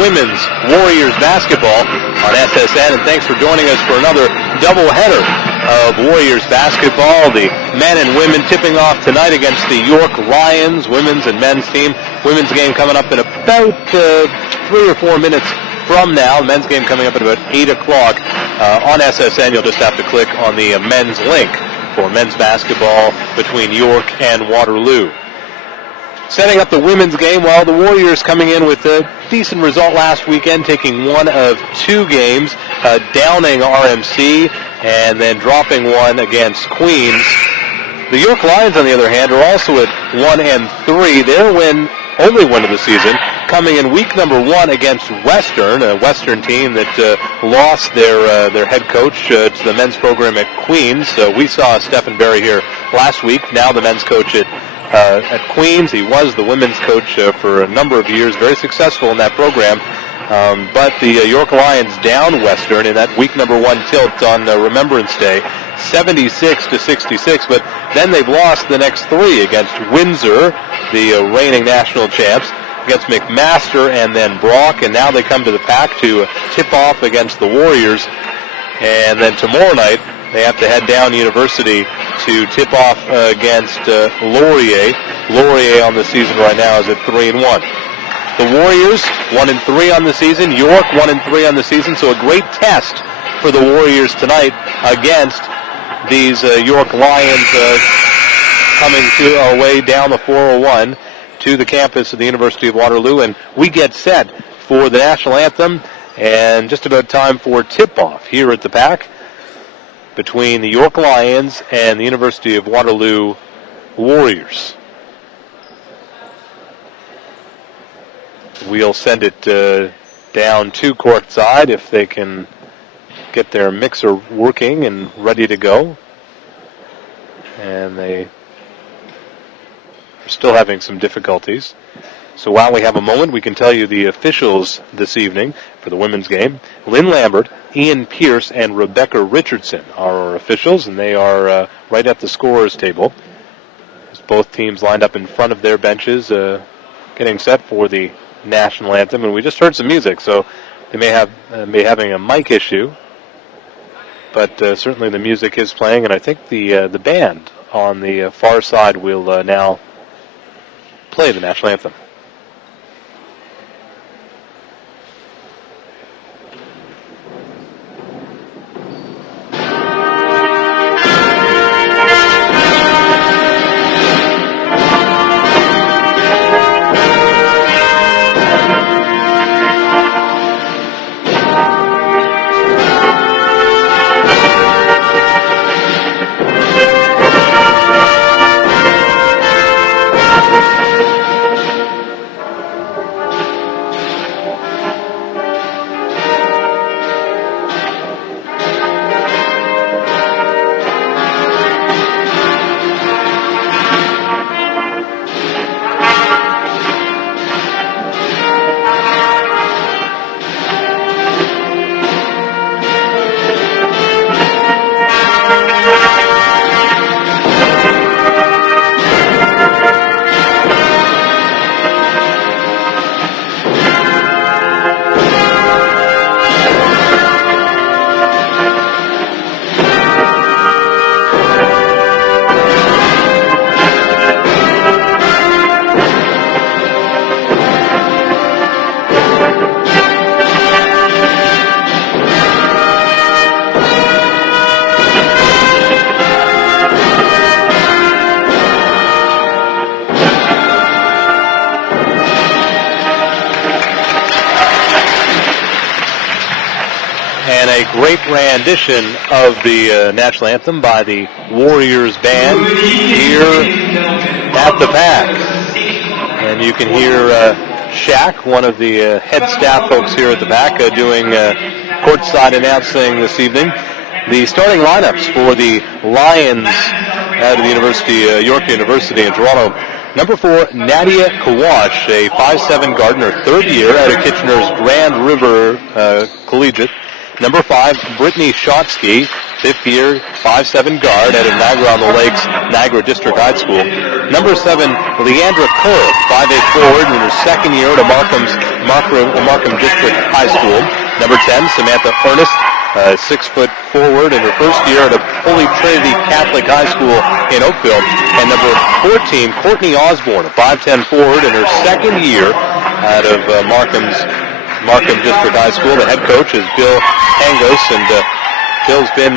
women's Warriors basketball on SSN, and thanks for joining us for another doubleheader of Warriors basketball. The men and women tipping off tonight against the York Lions, women's and men's team. Women's game coming up in about 3 or 4 minutes from now. Men's game coming up at about 8 o'clock on SSN. You'll just have to click on the men's link for men's basketball between York and Waterloo. Setting up the women's game, well, the Warriors coming in with a decent result last weekend, taking one of 2 games, downing RMC and then dropping one against Queens. The York Lions, on the other hand, are also at 1-3. Their only win of the season, coming in week number 1 against Western, a Western team that lost their head coach to the men's program at Queens. We saw Stephen Berry here last week. Now the men's coach at Queens. He was the women's coach for a number of years, very successful in that program. But the York Lions down Western in that week number 1 tilt on Remembrance Day, 76-66. But then they've lost the next 3 against Windsor, the reigning national champs, against McMaster and then Brock. And now they come to the Pack to tip off against the Warriors. And then tomorrow night, they have to head down University to tip off against Laurier. Laurier on the season right now is at 3-1. The Warriors 1-3 on the season. York 1-3 on the season. So a great test for the Warriors tonight against these York Lions coming to our way down the 401 to the campus of the University of Waterloo. And we get set for the national anthem and just about time for tip-off here at the Pack between the York Lions and the University of Waterloo Warriors. We'll send it down to courtside if they can get their mixer working and ready to go. And they are still having some difficulties. So while we have a moment, we can tell you the officials this evening for the women's game. Lynn Lambert, Ian Pierce, and Rebecca Richardson are our officials, and they are right at the scorer's table. As both teams lined up in front of their benches, getting set for the national anthem. And we just heard some music, so they may be having a mic issue. But certainly the music is playing, and I think the band on the far side will now play the national anthem. Great rendition of the national anthem by the Warriors band here at the Pack. And you can hear Shaq, one of the head staff folks here at the Pack, doing courtside announcing this evening. The starting lineups for the Lions out of the University, York University in Toronto. Number 4, Nadia Kawash, a 5'7" guard in her 3rd year out of Kitchener's Grand River Collegiate. Number 5, Brittany Schotsky, 5th year, 5'7" guard out of Niagara-on-the-Lakes, Niagara District High School. Number 7, Leandra Kerr, 5'8" forward in her 2nd year at Markham District High School. Number 10, Samantha Ernest, 6' forward in her 1st year at Holy Trinity Catholic High School in Oakville. And number 14, Courtney Osborne, a 5'10" forward in her 2nd year out of Markham District High School. The head coach is Bill Hangos, and Bill's been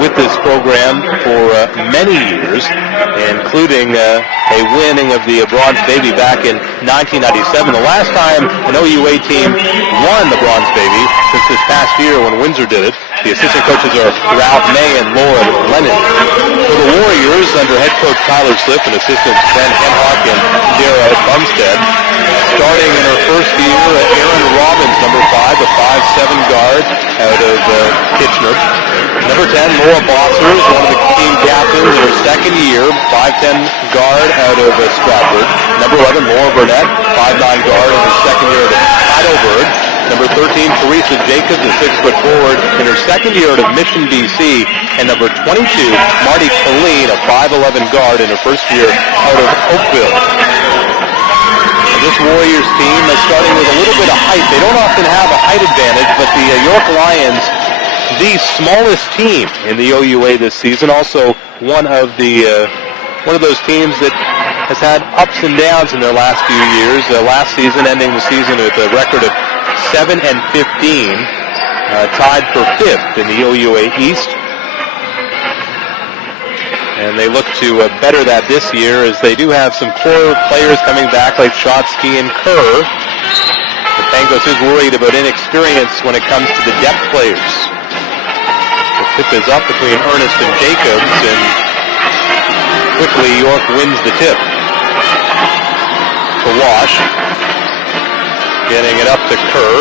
with this program for many years, including a winning of the Bronze Baby back in 1997. The last time an OUA team won the Bronze Baby since this past year when Windsor did it. The assistant coaches are Ralph May and Laura Lennon. For the Warriors, under head coach Tyler Sliff and assistants Ben Henhock and Dara Bumstead, starting in her 1st year, Erin Robbins, number 5, a 5'7" guard out of Kitchener. Number 10, Laura Bossers, one of the team captains in her 2nd year, 5'10" guard out of Stratford. Number 11, Laura Burnett, 5'9" guard in her 2nd year at Heidelberg. Number 13, Teresa Jacobs, a 6' forward in her 2nd year at Mission, BC. And number 22, Marty Colleen, a 5'11" guard in her 1st year out of Oakville. This Warriors team is starting with a little bit of height. They don't often have a height advantage, but the York Lions, the smallest team in the OUA this season, also one of those teams that has had ups and downs in their last few years. Last season, ending the season with a record of 7-15, tied for 5th in the OUA East. And they look to better that this year, as they do have some core players coming back like Schotsky and Kerr. But Pangos is worried about inexperience when it comes to the depth players. The tip is up between Ernest and Jacobs, and quickly York wins the tip. To Wash. Getting it up to Kerr.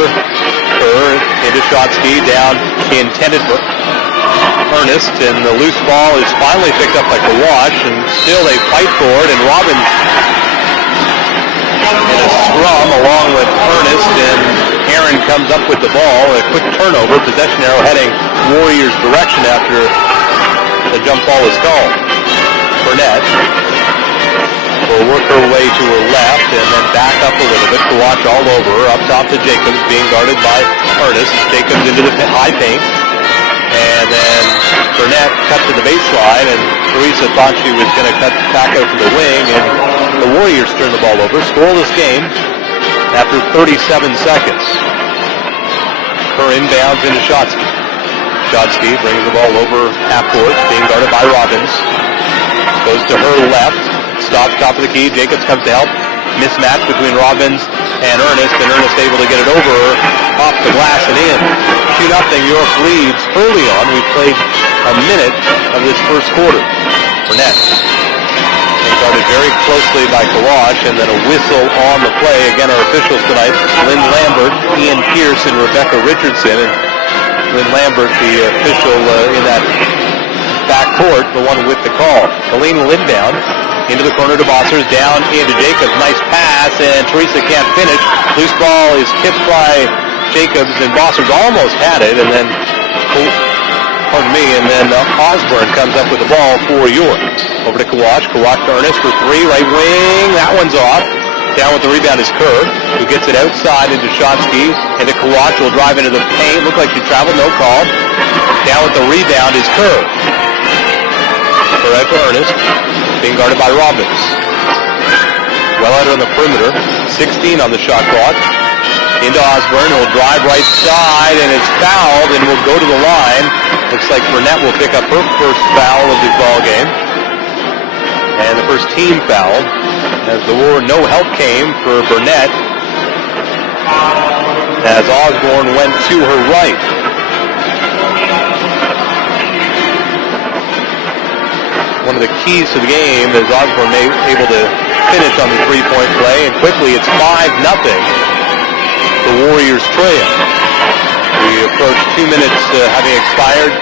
Kerr into Schotsky, down intended for Ernest, and the loose ball is finally picked up by Kawash, and still they fight for it, and Robbins in a scrum along with Ernest, and Aaron comes up with the ball. A quick turnover, possession arrow heading Warriors' direction after the jump ball is called. Burnett will work her way to her left and then back up a little bit. Kawash all over her, up top to Jacobs, being guarded by Ernest. Jacobs into the high paint. And then Burnett cut to the baseline, and Teresa thought she was going to cut back out to the wing, and the Warriors turn the ball over. Scoreless game after 37 seconds. Kerr inbounds into Schotsky. Schotsky brings the ball over half court, being guarded by Robbins. Goes to her left, stops top of the key. Jacobs comes to help. Mismatch between Robbins and Ernest able to get it over off the glass and in. 2-0, York leads early on. We played a minute of this 1st quarter. Burnett guarded very closely by Kawash, and then a whistle on the play. Again, our officials tonight, Lynn Lambert, Ian Pierce, and Rebecca Richardson. And Lynn Lambert, the official in that backcourt, the one with the call. Colleen will inbound into the corner to Bossers, down into Jacobs. Nice pass, and Teresa can't finish. Loose ball is tipped by Jacobs, and Bossers almost had it, and then, Osborne comes up with the ball for York. Over to Kawash. Kawash to Ernest for 3, right wing. That one's off. Down with the rebound is Kerr, who gets it outside into Schotsky, and Kawash will drive into the paint. Looked like he traveled, no call. Down with the rebound is Kerr. Kerr out to Ernest, being guarded by Robbins. Well out on the perimeter. 16 on the shot clock. Into Osborne, who will drive right side, and it's fouled, and will go to the line. Looks like Burnett will pick up her first foul of the ball game. And the first team foul, as no help came for Burnett, as Osborne went to her right. One of the keys to the game is Osborne able to finish on the three-point play, and quickly it's 5-0. The Warriors trail. We approach 2 minutes having expired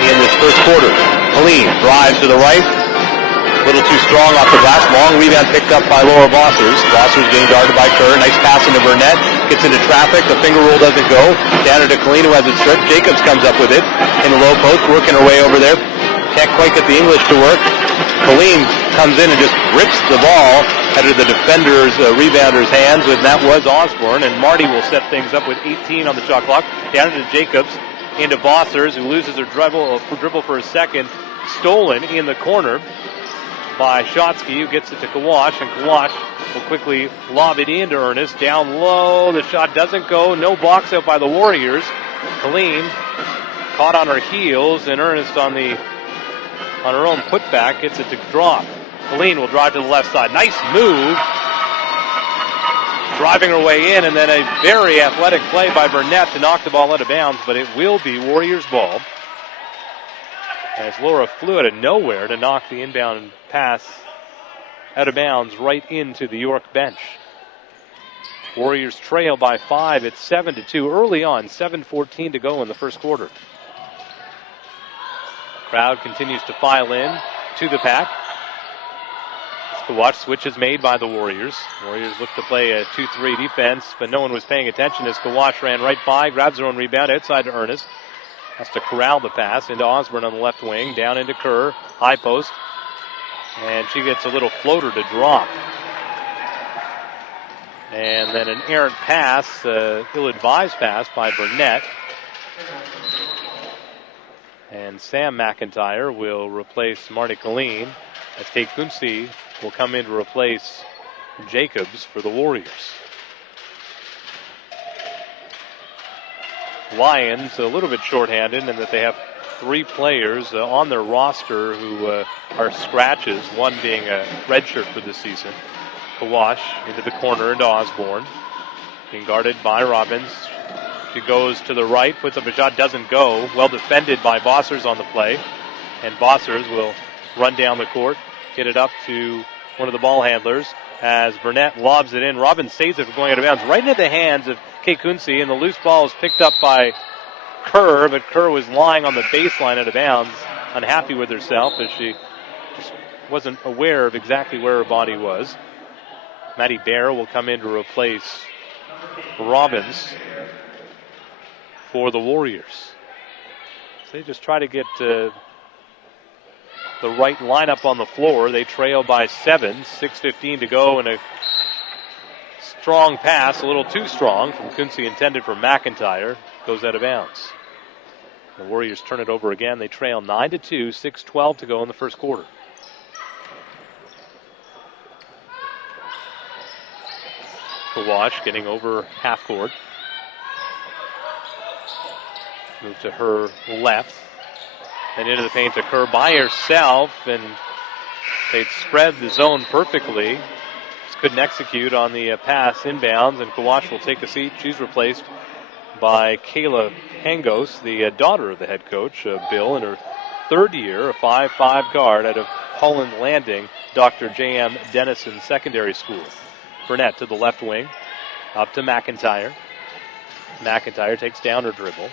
in this 1st quarter. Colleen drives to the right. A little too strong off the glass. Long rebound picked up by Laura Bossers. Bossers being guarded by Kerr. Nice pass into Burnett. Gets into traffic. The finger roll doesn't go. Down to Colleen, who has it stripped. Jacobs comes up with it in the low post, working her way over there. Can't quite get the English to work. Colleen comes in and just rips the ball out of the defender's, rebounder's hands, and that was Osborne. And Marty will set things up with 18 on the shot clock. Down to Jacobs, into Bossers, who loses her dribble for a second. Stolen in the corner by Shotsky, who gets it to Kawash, and Kawash will quickly lob it into Ernest. Down low, the shot doesn't go. No box out by the Warriors. Colleen caught on her heels, and Ernest on her own putback gets it to drop. Colleen will drive to the left side. Nice move. Driving her way in, and then a very athletic play by Burnett to knock the ball out of bounds, but it will be Warriors ball. As Laura flew out of nowhere to knock the inbound pass out of bounds right into the York bench. Warriors trail by 5 at 7-2 early on, 7:14 to go in the first quarter. Crowd continues to file in to the pack. To watch switches made by the Warriors. Warriors look to play a 2-3 defense, but no one was paying attention as Kawash ran right by, grabs her own rebound outside to Ernest. Has to corral the pass into Osborne on the left wing, down into Kerr, high post, and she gets a little floater to drop. And then an errant pass, ill-advised pass by Burnett. And Sam McIntyre will replace Marty Colleen, as Kate Kunze will come in to replace Jacobs for the Warriors. Lions a little bit shorthanded in that they have 3 players on their roster who are scratches, one being a redshirt for this season. Kawash into the corner into Osborne. Being guarded by Robbins. She goes to the right, puts up a shot, doesn't go. Well defended by Bossers on the play. And Bossers will run down the court, get it up to one of the ball handlers as Burnett lobs it in. Robbins saves it from going out of bounds right into the hands of Kate Kunze, and the loose ball is picked up by Kerr, but Kerr was lying on the baseline out of bounds, unhappy with herself as she just wasn't aware of exactly where her body was. Maddie Bear will come in to replace Robbins for the Warriors. So they just try to get the right lineup on the floor. They trail by 7, 6:15 to go, and a strong pass, a little too strong from Kunze, intended for McIntyre, goes out of bounds. The Warriors turn it over again. They trail 9-2, 6:12 to go in the first quarter. Kawash getting over half court. Move to her left. And into the paint to Kerr by herself, and they'd spread the zone perfectly. Just couldn't execute on the pass inbounds, and Kawash will take a seat. She's replaced by Kayla Hangos, the daughter of the head coach, Bill, in her 3rd year, a 5'5" guard out of Holland Landing, Dr. J.M. Dennison Secondary School. Burnett to the left wing, up to McIntyre. McIntyre takes down her dribble.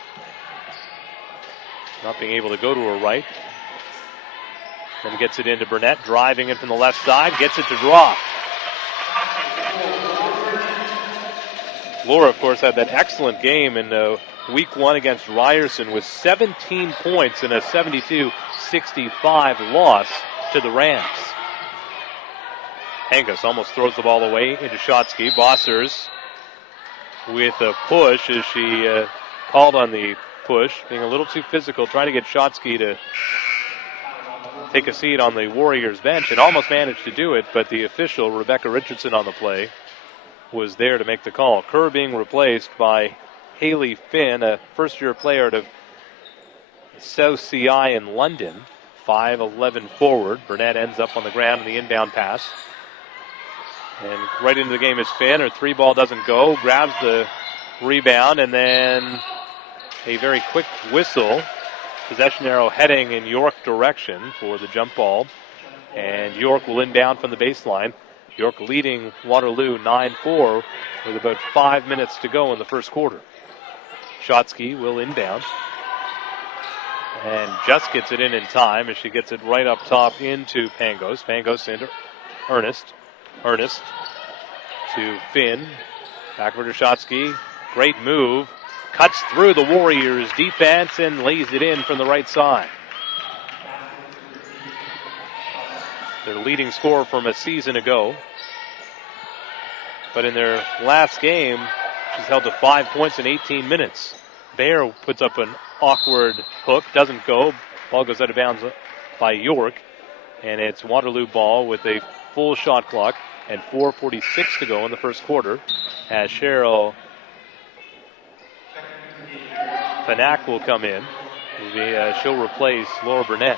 Not being able to go to her right. Then gets it into Burnett, driving in from the left side, gets it to drop. Laura, of course, had that excellent game in week 1 against Ryerson with 17 points in a 72-65 loss to the Rams. Hangos almost throws the ball away into Shotsky. Bossers with a push as she called on the push, being a little too physical, trying to get Shotsky to take a seat on the Warriors bench, and almost managed to do it, but the official, Rebecca Richardson on the play, was there to make the call. Kerr being replaced by Haley Finn, a first-year player out of South CI in London, 5'11" forward. Burnett ends up on the ground in the inbound pass. And right into the game is Finn. Her 3-ball doesn't go, grabs the rebound, and then a very quick whistle. Possession arrow heading in York direction for the jump ball. And York will inbound from the baseline. York leading Waterloo 9-4 with about 5 minutes to go in the first quarter. Shotsky will inbound. And just gets it in time as she gets it right up top into Pangos. Pangos into Ernest. Ernest to Finn. Back for Dushatsky. Great move. Cuts through the Warriors defense and lays it in from the right side. Their leading scorer from a season ago. But in their last game, she's held to 5 points in 18 minutes. Bear puts up an awkward hook. Doesn't go. Ball goes out of bounds by York. And it's Waterloo ball with a full shot clock and 4:46 to go in the first quarter. As Cheryl Fanak will come in. She'll replace Laura Burnett.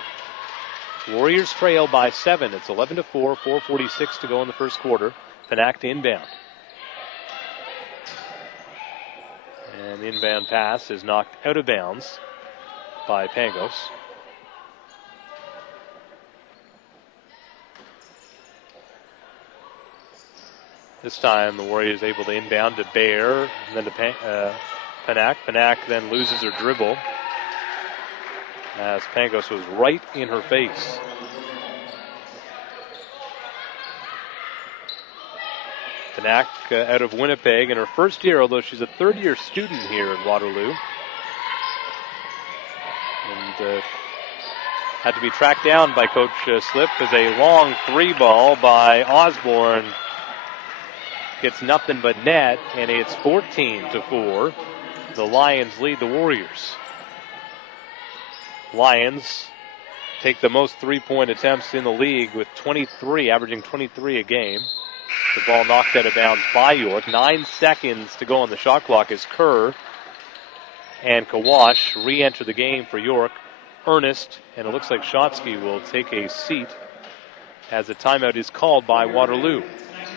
Warriors trail by 7. It's 11-4, 4:46 to go in the first quarter. Fanak to inbound. And the inbound pass is knocked out of bounds by Pangos. This time the Warriors able to inbound to Bear, and then to Panak. Panak then loses her dribble as Pangos was right in her face. Panak out of Winnipeg in her first year, although she's a third-year student here at Waterloo. And had to be tracked down by Coach Slip as a long three ball by Osborne gets nothing but net, and it's 14-4. The Lions lead the Warriors. Lions take the most three-point attempts in the league with 23, averaging 23 a game. The ball knocked out of bounds by York. 9 seconds to go on the shot clock as Kerr and Kawash re-enter the game for York. Ernest, and it looks like Shotsky will take a seat as the timeout is called by Waterloo.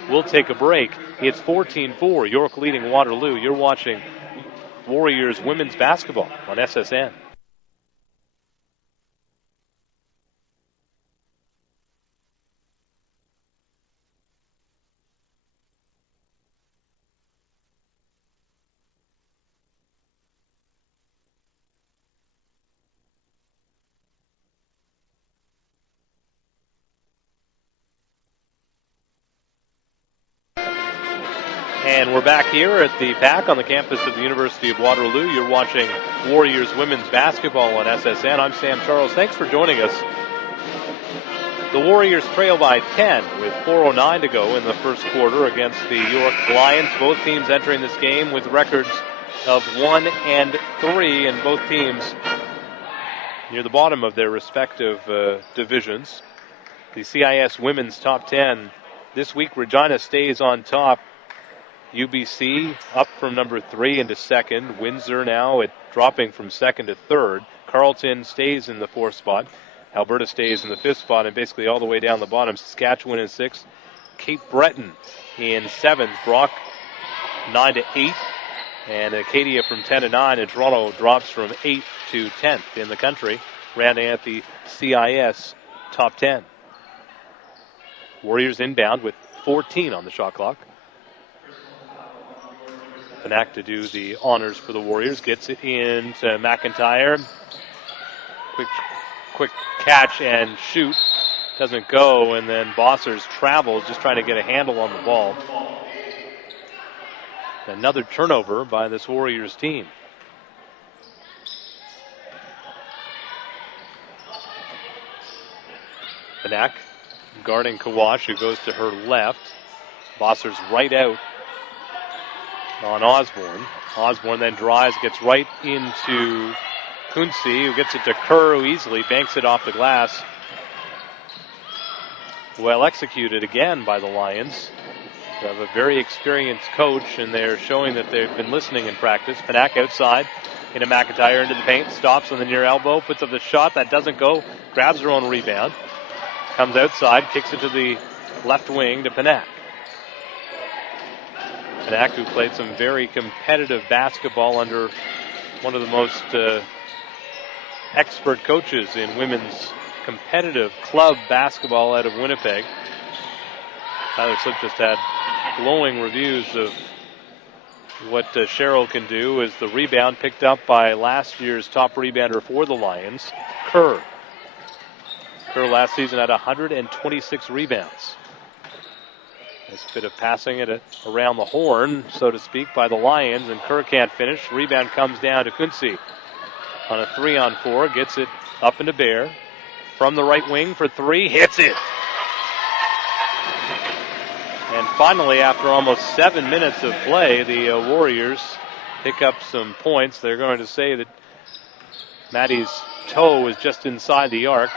We'll take a break. It's 14-4, York leading Waterloo. You're watching Warriors women's basketball on SSN. And we're back here at the PAC on the campus of the University of Waterloo. You're watching Warriors women's basketball on SSN. I'm Sam Charles. Thanks for joining us. The Warriors trail by 10 with 4:09 to go in the first quarter against the York Lions. Both teams entering this game with records of 1-3, and both teams near the bottom of their respective divisions. The CIS women's top 10 this week. Regina stays on top. UBC up from number 3 into second. Windsor now dropping from second to third. Carleton stays in the 4th spot. Alberta stays in the 5th spot, and basically all the way down the bottom. Saskatchewan in 6th. Cape Breton in 7th. Brock 9-8. And Acadia from 10-9. And Toronto drops from 8th to 10th in the country, rounding out the CIS top 10. Warriors inbound with 14 on the shot clock. Panak to do the honors for the Warriors. Gets it into McIntyre. Quick catch and shoot. Doesn't go, and then Bossers travels, just trying to get a handle on the ball. Another turnover by this Warriors team. Panak guarding Kawash, who goes to her left. Bossers right out on Osborne. Osborne then drives, gets right into Kunze, who gets it to Kerr, who easily banks it off the glass. Well executed again by the Lions. They have a very experienced coach, and they're showing that they've been listening in practice. Panak outside into McIntyre into the paint, stops on the near elbow, puts up the shot, that doesn't go, grabs her own rebound, comes outside, kicks it to the left wing to Panak. Panak, who played some very competitive basketball under one of the most expert coaches in women's competitive club basketball out of Winnipeg. Tyler Slip just had glowing reviews of what Cheryl can do, as the rebound picked up by last year's top rebounder for the Lions, Kerr. Kerr last season had 126 rebounds. Nice bit of passing it around the horn, so to speak, by the Lions, and Kerr can't finish. Rebound comes down to Kunze on a 3-on-4, gets it up into Bear. From the right wing for three, hits it. And finally, after almost 7 minutes of play, the Warriors pick up some points. They're going to say that Maddie's toe is just inside the arc,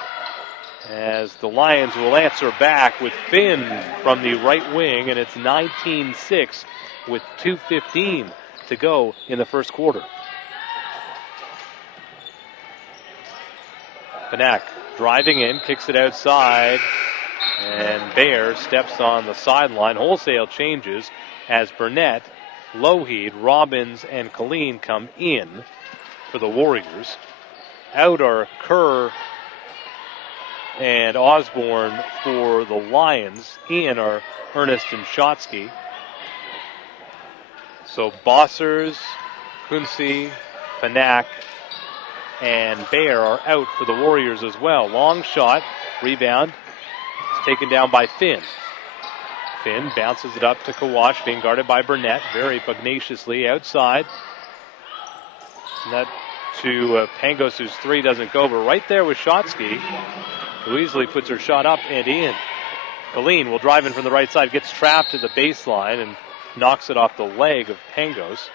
as the Lions will answer back with Finn from the right wing, and it's 19-6 with 2:15 to go in the first quarter. Panak driving in, kicks it outside, and Bear steps on the sideline. Wholesale changes as Burnett, Lougheed, Robbins, and Colleen come in for the Warriors. Out are Kerr and Osborne for the Lions. In are Ernest and Shotsky. So Bossers, Kunze, Panak, and Bear are out for the Warriors as well. Long shot, rebound. It's taken down by Finn. Finn bounces it up to Kawash, being guarded by Burnett very pugnaciously outside. And that to Pangos, whose three doesn't go, but right there with Shotsky, who easily puts her shot up and in. Colleen will drive in from the right side, gets trapped at the baseline and knocks it off the leg of Pangos.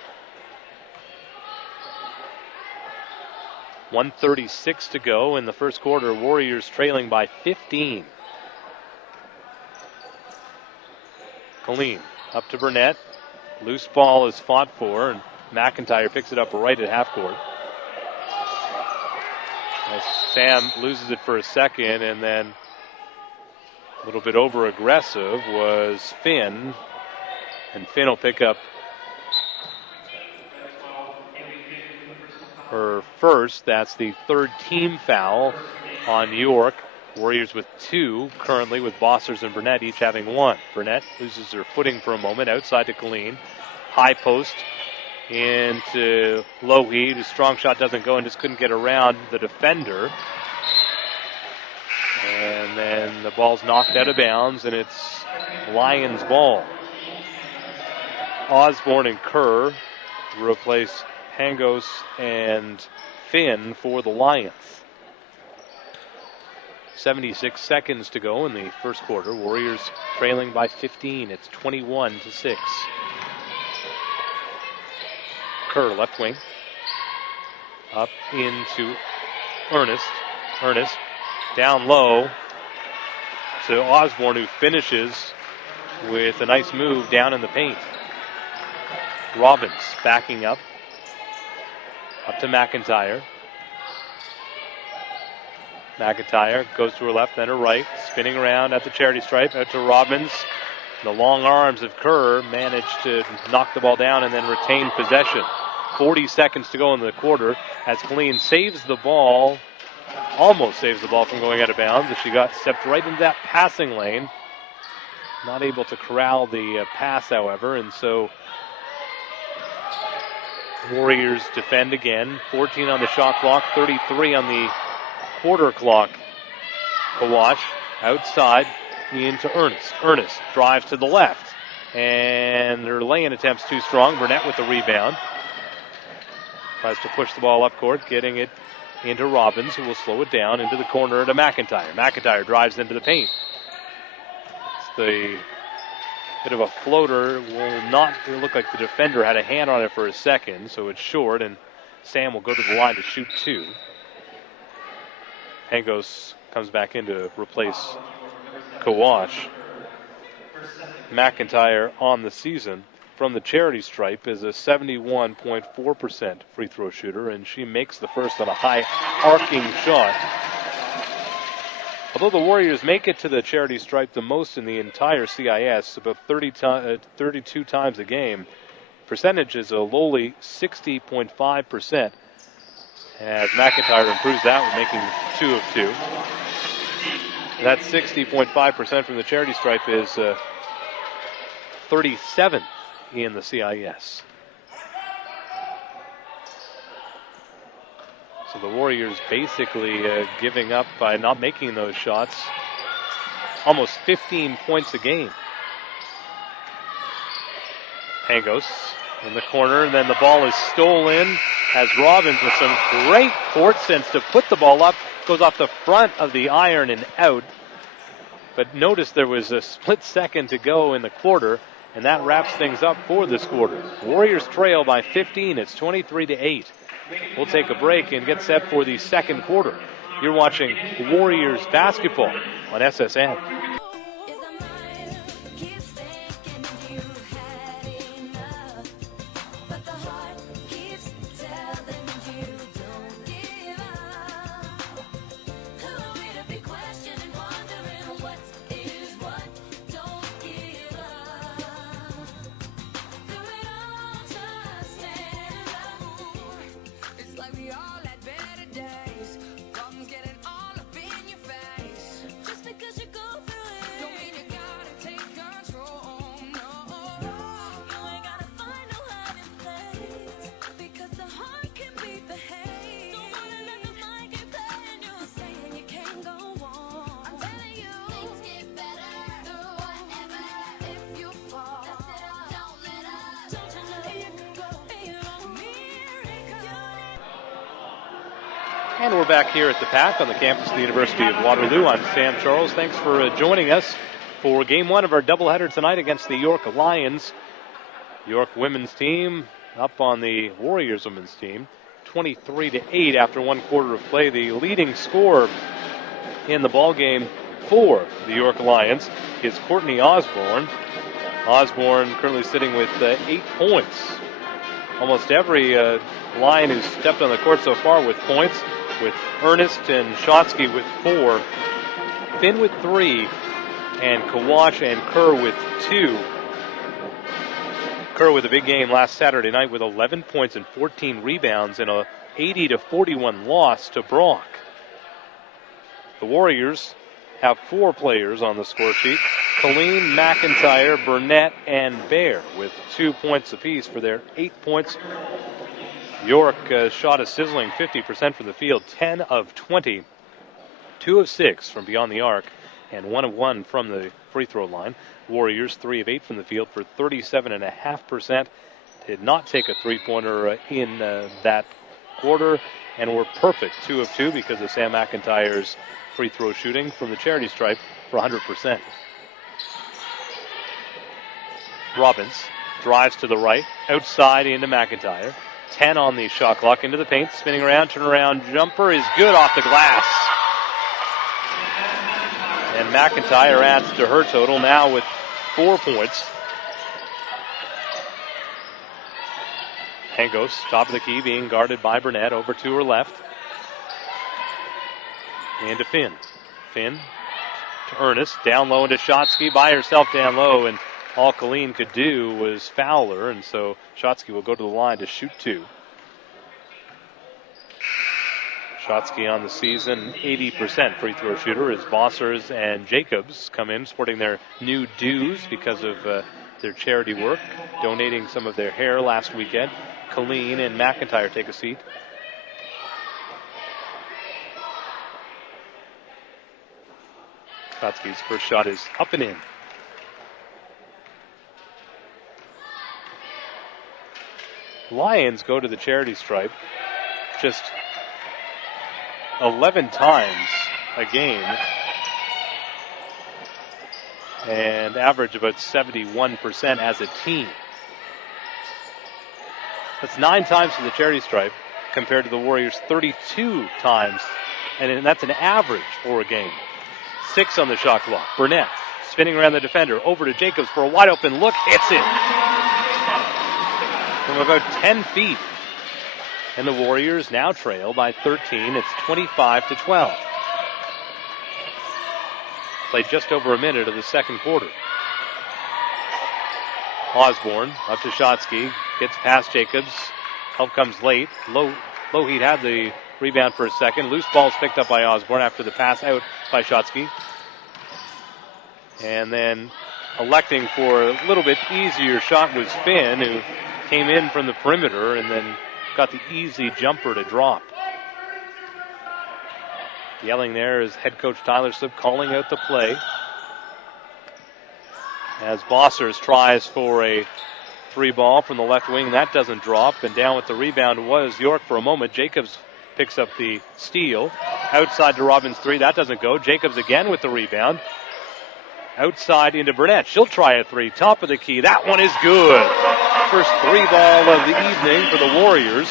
1:36 to go in the first quarter. Warriors trailing by 15. Colleen up to Burnett. Loose ball is fought for, and McIntyre picks it up right at half court. As Sam loses it for a second, and then a little bit over aggressive was Finn, and Finn will pick up her first. That's the third team foul on York. Warriors with two currently, with Bossers and Burnett each having one. Burnett loses her footing for a moment outside to Colleen. High post into Lougheed, whose strong shot doesn't go and just couldn't get around the defender. And then the ball's knocked out of bounds, and it's Lions ball. Osborne and Kerr replace Pangos and Finn for the Lions. 76 seconds to go in the first quarter. Warriors trailing by 15. It's 21-6. Kerr, left wing. Up into Ernest. Ernest down low to Osborne, who finishes with a nice move down in the paint. Robbins backing up. Up to McIntyre. McIntyre goes to her left, then her right. Spinning around at the charity stripe. Out to Robbins. The long arms of Kerr managed to knock the ball down and then retain possession. 40 seconds to go in the quarter as Colleen saves the ball. Almost saves the ball from going out of bounds as she stepped right into that passing lane. Not able to corral the pass, however, and so Warriors defend again. 14 on the shot clock, 33 on the quarter clock. Kawash outside into Ernest. Ernest drives to the left, and their laying attempt's too strong. Burnett with the rebound. Tries to push the ball up court, getting it into Robbins, who will slow it down into the corner to McIntyre. McIntyre drives into the paint. It's the bit of a floater. Will not look like the defender had a hand on it for a second, so it's short, and Sam will go to the line to shoot two. Pangos comes back in to replace Kawash. McIntyre on the season from the charity stripe is a 71.4% free throw shooter, and she makes the first on a high arcing shot. Although the Warriors make it to the charity stripe the most in the entire CIS, about 32 times a game, percentage is a lowly 60.5%, as McIntyre improves that with making 2 of 2. That 60.5% from the charity stripe is 37th in the CIS. So the Warriors basically giving up by not making those shots almost 15 points a game. Pangos in the corner, and then the ball is stolen as Robbins with some great court sense to put the ball up. Goes off the front of the iron and out. But notice there was a split second to go in the quarter, and that wraps things up for this quarter. Warriors trail by 15. It's 23-8. We'll take a break and get set for the second quarter. You're watching Warriors basketball on SSN. And we're back here at the PAC on the campus of the University of Waterloo. I'm Sam Charles. Thanks for joining us for Game 1 of our doubleheader tonight against the York Lions. York women's team up on the Warriors women's team, 23-8 after one quarter of play. The leading scorer in the ball game for the York Lions is Courtney Osborne. Osborne currently sitting with 8 points. Almost every Lion who's stepped on the court so far with points, with Ernest and Shotsky with 4, Finn with 3, and Kawash and Kerr with 2. Kerr with a big game last Saturday night with 11 points and 14 rebounds in a 80-41 loss to Brock. The Warriors have 4 players on the score sheet: Colleen, McIntyre, Burnett, and Bear with 2 points apiece for their 8 points. York shot a sizzling 50% from the field, 10 of 20, 2 of 6 from beyond the arc, and 1 of 1 from the free throw line. Warriors 3 of 8 from the field for 37.5%. Did not take a three-pointer in that quarter, and were perfect 2 of 2 because of Sam McIntyre's free throw shooting from the charity stripe for 100%. Robbins drives to the right, outside into McIntyre. 10 on the shot clock, into the paint, spinning around, turnaround jumper is good off the glass. And McIntyre adds to her total now with 4 points. Pangos, top of the key, being guarded by Burnett, over to her left. And to Finn. Finn to Ernest, down low into Shotsky, by herself down low, and all Colleen could do was foul her, and so Shotsky will go to the line to shoot 2. Shotsky on the season, 80% free throw shooter, as Bossers and Jacobs come in sporting their new dues because of their charity work, donating some of their hair last weekend. Colleen and McIntyre take a seat. Shotsky's first shot is up and in. Lions go to the charity stripe just 11 times a game and average about 71% as a team. That's 9 times to the charity stripe compared to the Warriors 32 times, and that's an average for a game. 6 on the shot clock. Burnett spinning around the defender, over to Jacobs for a wide open look, hits it from about 10 feet. And the Warriors now trail by 13. It's 25-12. Played just over a minute of the second quarter. Osborne up to Shotsky. Gets past Jacobs. Help comes late. Lougheed had the rebound for a second. Loose ball's picked up by Osborne after the pass out by Shotsky. And then electing for a little bit easier shot was Finn, who came in from the perimeter and then got the easy jumper to drop. Yelling there is head coach Tyler Slip calling out the play. As Bossers tries for a three ball from the left wing. That doesn't drop. And down with the rebound was York for a moment. Jacobs picks up the steal. Outside to Robbins three. That doesn't go. Jacobs again with the rebound. Outside into Burnett. She'll try a three. Top of the key. That one is good. First three ball of the evening for the Warriors.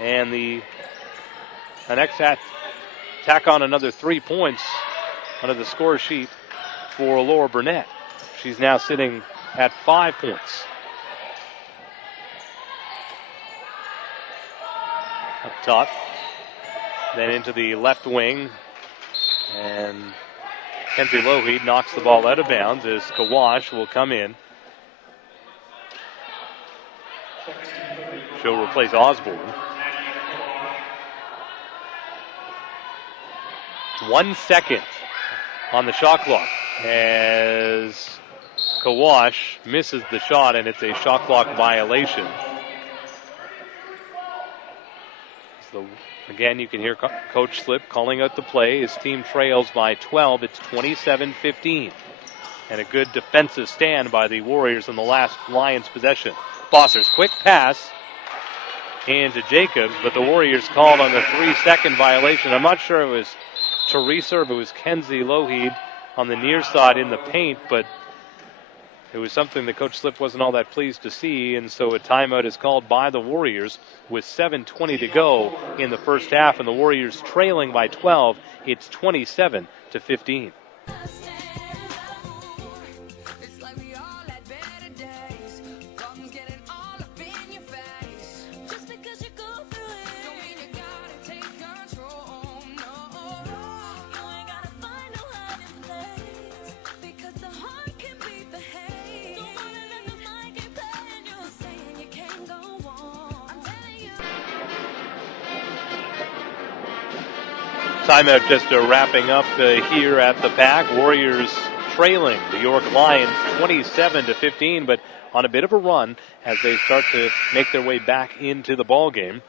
And the next tack on another 3 points under the score sheet for Laura Burnett. She's now sitting at 5 points. Up top. Then into the left wing. And Kenzie Lougheed knocks the ball out of bounds as Kawash will come in. She'll replace Osborne. 1 second on the shot clock as Kawash misses the shot, and it's a shot clock violation. So again, you can hear Coach Slip calling out the play. His team trails by 12. It's 27-15. And a good defensive stand by the Warriors in the last Lions possession. Bossers, quick pass into Jacobs, but the Warriors called on the 3-second violation. I'm not sure it was Teresa or if it was Kenzie Lougheed on the near side in the paint, but it was something that Coach Slip wasn't all that pleased to see, and so a timeout is called by the Warriors with 7:20 to go in the first half, and the Warriors trailing by 12. It's 27-15. Timeout just wrapping up here at the Pack. Warriors trailing the York Lions 27-15, but on a bit of a run as they start to make their way back into the ball game.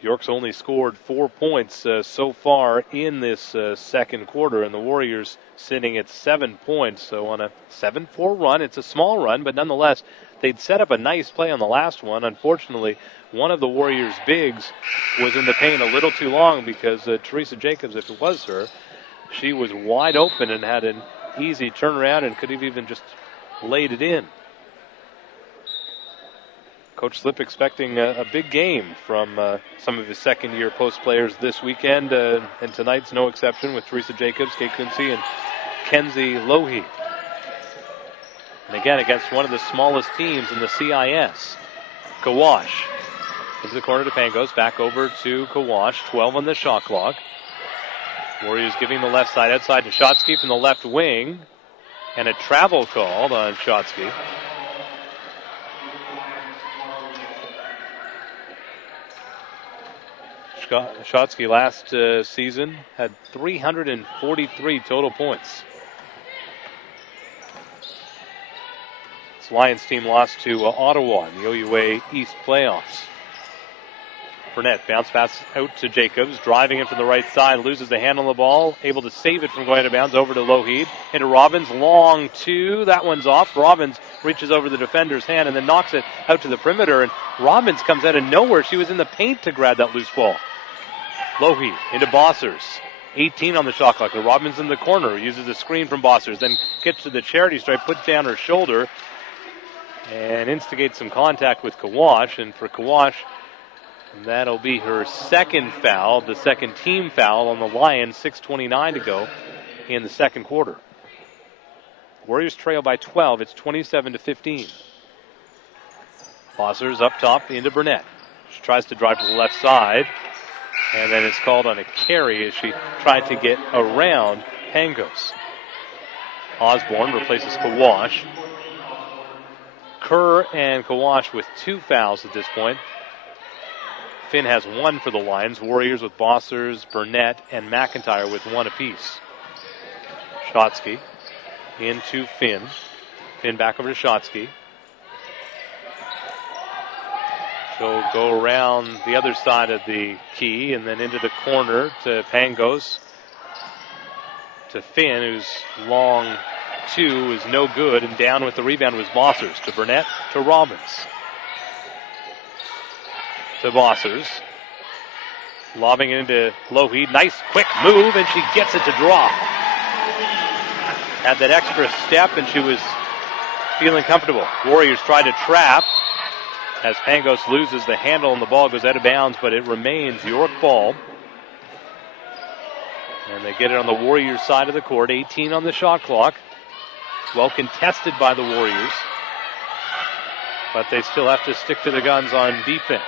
York's only scored 4 points so far in this second quarter, and the Warriors sitting at 7 points. So on a 7-4 run, it's a small run, but nonetheless, they'd set up a nice play on the last one. Unfortunately, one of the Warriors' bigs was in the paint a little too long because Teresa Jacobs, if it was her, she was wide open and had an easy turnaround and could have even just laid it in. Coach Slip expecting a big game from some of his second-year post players this weekend, and tonight's no exception with Teresa Jacobs, Kate Quincy, and Kenzie Lougheed. And again, against one of the smallest teams in the CIS. Kawash into the corner to Pangos, back over to Kawash, 12 on the shot clock. Warriors giving the left side outside to Shotsky from the left wing, and a travel called on Shotsky. Shotsky last season had 343 total points. This Lions team lost to Ottawa in the OUA East playoffs. Burnett bounce pass out to Jacobs, driving in from the right side, loses the hand on the ball, able to save it from going out of bounds, over to Lougheed, into Robbins, long two, that one's off. Robbins reaches over the defender's hand and then knocks it out to the perimeter, and Robbins comes out of nowhere. She was in the paint to grab that loose ball. Lougheed into Bossers, 18 on the shot clock. Robbins in the corner, uses a screen from Bossers, then gets to the charity stripe, puts down her shoulder, and instigates some contact with Kawash, and for Kawash, that'll be her second foul, the second team foul on the Lions, 6:29 to go in the second quarter. Warriors trail by 12. It's 27-15. Bossers up top into Burnett. She tries to drive to the left side, and then it's called on a carry as she tried to get around Pangos. Osborne replaces Kawash. Kerr and Kawash with 2 fouls at this point. Finn has 1 for the Lions. Warriors with Bossers, Burnett, and McIntyre with 1 apiece. Shotsky into Finn. Finn back over to Shotsky. She'll go around the other side of the key and then into the corner to Pangos. To Finn, who's long two is no good, and down with the rebound was Bossers. To Burnett, to Robbins. To Bossers. Lobbing it into Lougheed. Nice quick move, and she gets it to drop. Had that extra step, and she was feeling comfortable. Warriors try to trap as Pangos loses the handle, and the ball goes out of bounds, but it remains York ball. And they get it on the Warriors side of the court. 18 on the shot clock. Well contested by the Warriors, but they still have to stick to the guns on defense.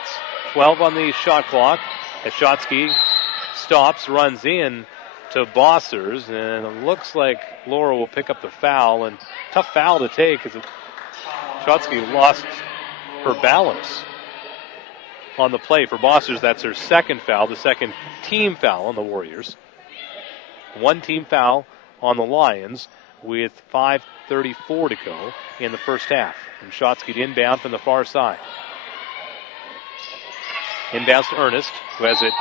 12 on the shot clock. Ashotsky stops, runs in to Bossers, and it looks like Laura will pick up the foul, and tough foul to take because Ashotsky lost her balance on the play. For Bossers, that's her second foul, the second team foul on the Warriors. One team foul on the Lions with 5:34 to go in the first half. And Ashotsky inbound from the far side. Inbounds to Ernest, who has it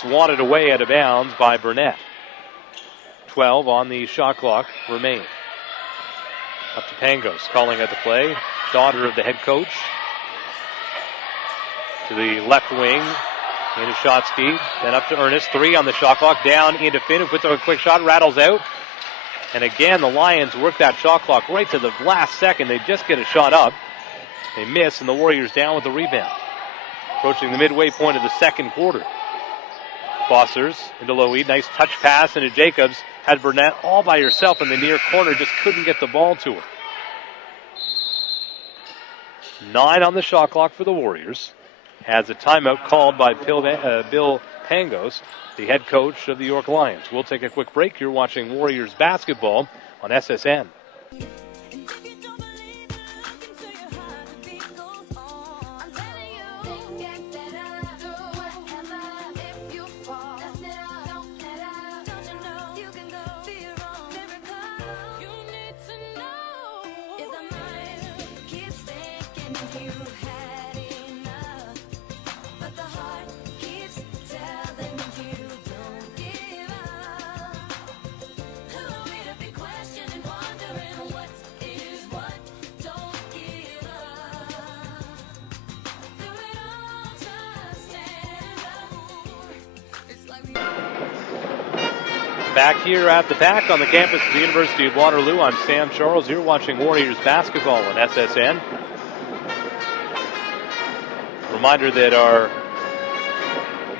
swatted away out of bounds by Burnett. 12 on the shot clock remain. Up to Pangos, calling out the play. Daughter of the head coach. To the left wing, into Ashotsky, then up to Ernest. 3 on the shot clock, down into Finn, who puts up a quick shot, rattles out. And again, the Lions work that shot clock right to the last second. They just get a shot up. They miss, and the Warriors down with the rebound. Approaching the midway point of the second quarter. Bossers into Lougheed. Nice touch pass into Jacobs. Had Burnett all by herself in the near corner. Just couldn't get the ball to her. 9 on the shot clock for the Warriors. Has a timeout called by Bill Pangos, the head coach of the York Lions. We'll take a quick break. You're watching Warriors basketball on SSN. Back here at the PAC on the campus of the University of Waterloo, I'm Sam Charles. You're watching Warriors basketball on SSN. Reminder that our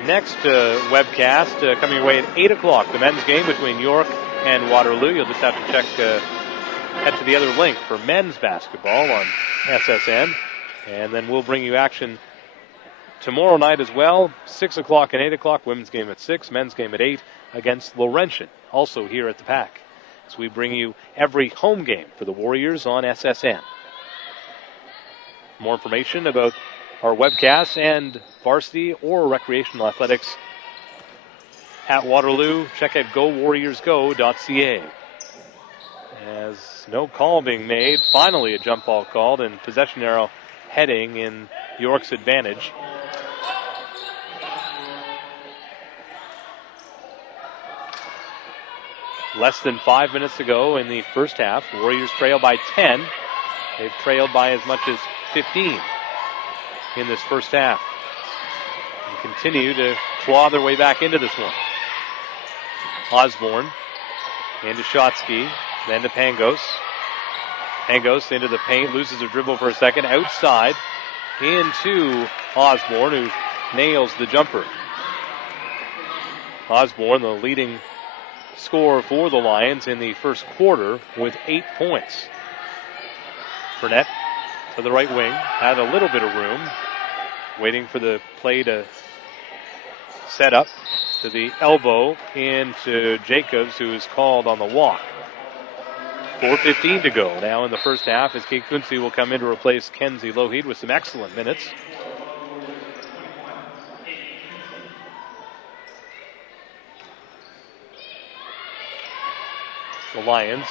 next webcast coming away at 8 o'clock, the men's game between York and Waterloo. You'll just have to head to the other link for men's basketball on SSN. And then we'll bring you action tomorrow night as well, 6 o'clock and 8 o'clock, women's game at 6, men's game at 8 against Laurentian, also here at the PAC. As we bring you every home game for the Warriors on SSN. More information about our webcasts and varsity or recreational athletics at Waterloo, check out gowarriorsgo.ca. As no call being made, finally a jump ball called, and possession arrow heading in York's advantage. Less than 5 minutes to go in the first half. Warriors trail by 10. They've trailed by as much as 15 in this first half. And continue to claw their way back into this one. Osborne into Ashotsky, then to Pangos. Pangos into the paint, loses a dribble for a second. Outside into Osborne, who nails the jumper. Osborne, the leading scorer for the Lions in the first quarter with 8 points. Burnett to the right wing, had a little bit of room, waiting for the play to set up to the elbow into Jacobs, who is called on the walk. 4:15 to go now in the first half as Kate Kunze will come in to replace Kenzie Lougheed with some excellent minutes. The Lions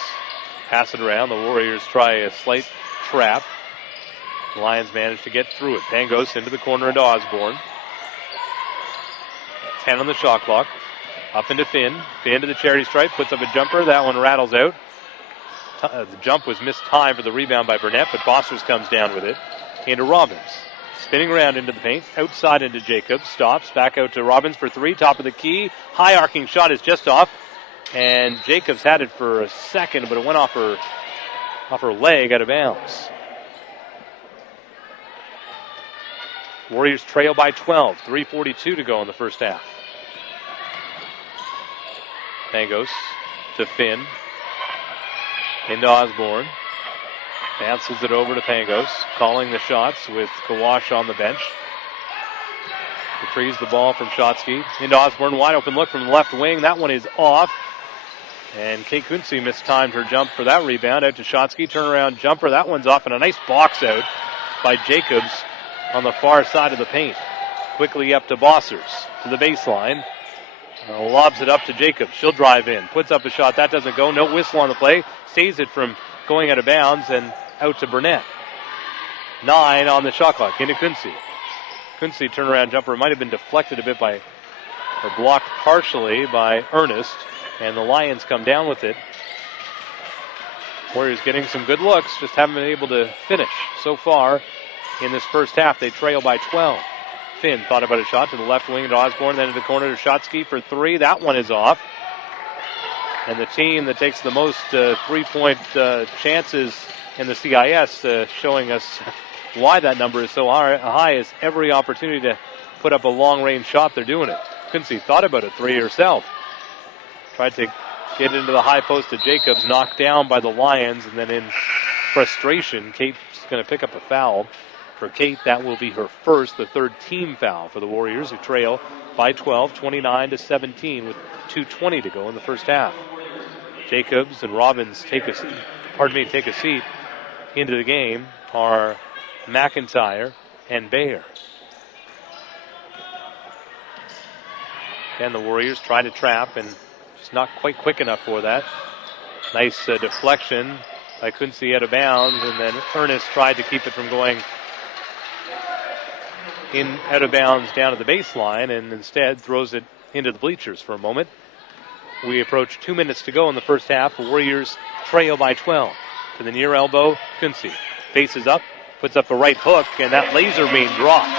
pass it around. The Warriors try a slight trap. The Lions manage to get through it. Pangos into the corner into Osborne. 10 on the shot clock. Up into Finn. Finn to the charity stripe. Puts up a jumper. That one rattles out. The jump was mistimed for the rebound by Burnett, but Bossers comes down with it. Into Robbins. Spinning around into the paint. Outside into Jacobs. Stops. Back out to Robbins for three. Top of the key. High arcing shot is just off. And Jacobs had it for a second, but it went off her leg out of bounds. Warriors trail by 12. 3:42 to go in the first half. Pangos to Finn. Into Osborne. Bounces it over to Pangos. Calling the shots with Kawash on the bench. Retrieves the ball from Shotsky. Into Osborne. Wide open look from the left wing. That one is off. And Kate Kunze mistimed her jump for that rebound. Out to Shotsky. Turnaround jumper. That one's off. And a nice box out by Jacobs on the far side of the paint. Quickly up to Bossers. To the baseline. Lobs it up to Jacobs. She'll drive in. Puts up a shot. That doesn't go. No whistle on the play. Saves it from going out of bounds and out to Burnett. 9 on the shot clock. Into Kunze. Kunze turnaround jumper. Might have been deflected a bit by, or blocked partially by Ernest. And the Lions come down with it. Warriors getting some good looks. Just haven't been able to finish so far in this first half. They trail by 12. Finn thought about a shot to the left wing to Osborne, then to the corner to Shotsky for three. That one is off. And the team that takes the most three-point chances in the CIS, showing us why that number is so high, is every opportunity to put up a long-range shot. They're doing it. Kunze thought about a three herself. Tried to get into the high post to Jacobs, knocked down by the Lions, and then in frustration, Kate's going to pick up a foul. For Kate, that will be her first, the third team foul for the Warriors, who trail by 12, 29-17, with 2:20 to go in the first half. Jacobs and Robbins take a seat into the game are McIntyre and Bayer. And the Warriors try to trap, and it's not quite quick enough for that. Nice deflection by Kunze out of bounds, and then Ernest tried to keep it from going out of bounds down to the baseline, and instead throws it into the bleachers for a moment. We approach 2 minutes to go in the first half. The Warriors trail by 12. To the near elbow, Kunze faces up, puts up a right hook, and that laser beam drops.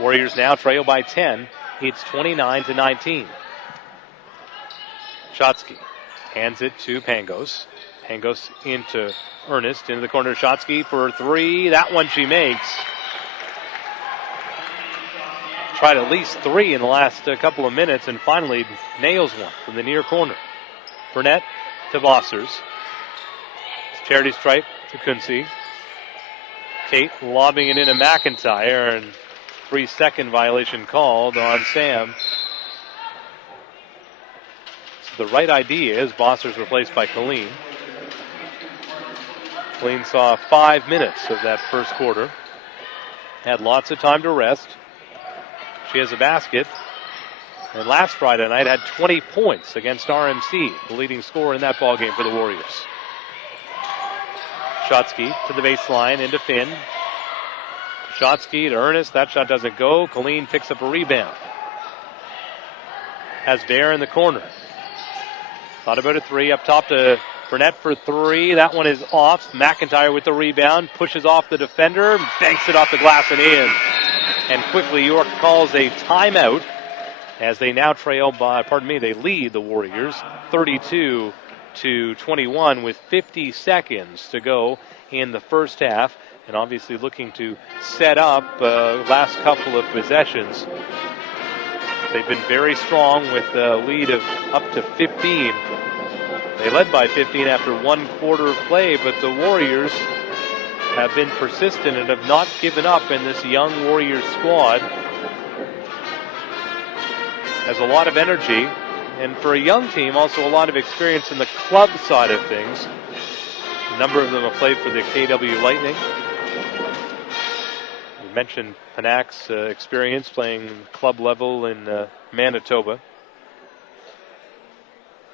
Warriors now trail by 10. It's 29-19. Shotsky hands it to Pangos. Pangos into Ernest, into the corner of Shotsky for three. That one she makes. Tried at least three in the last couple of minutes and finally nails one from the near corner. Burnett to Bossers. Charity stripe to Kunze. Kate lobbing it into McIntyre, and 3-second violation called on Sam. So the right idea is Bossers replaced by Colleen. Colleen saw 5 minutes of that first quarter. Had lots of time to rest. She has a basket. And last Friday night had 20 points against RMC, the leading scorer in that ballgame for the Warriors. Shotsky to the baseline, into Finn. Shotsky to Ernest. That shot doesn't go. Colleen picks up a rebound. Has Bayer in the corner. Thought about a three. Up top to Burnett for three. That one is off. McIntyre with the rebound. Pushes off the defender. Banks it off the glass and in. And quickly York calls a timeout as they now trail by, they lead the Warriors 32-21 with 50 seconds to go in the first half. And obviously looking to set up last couple of possessions. They've been very strong with a lead of up to 15. They led by 15 after one quarter of play, but the Warriors have been persistent and have not given up, in this young Warriors squad has a lot of energy, and for a young team also a lot of experience in the club side of things. A number of them have played for the KW Lightning. We mentioned Panak's experience playing club level in Manitoba.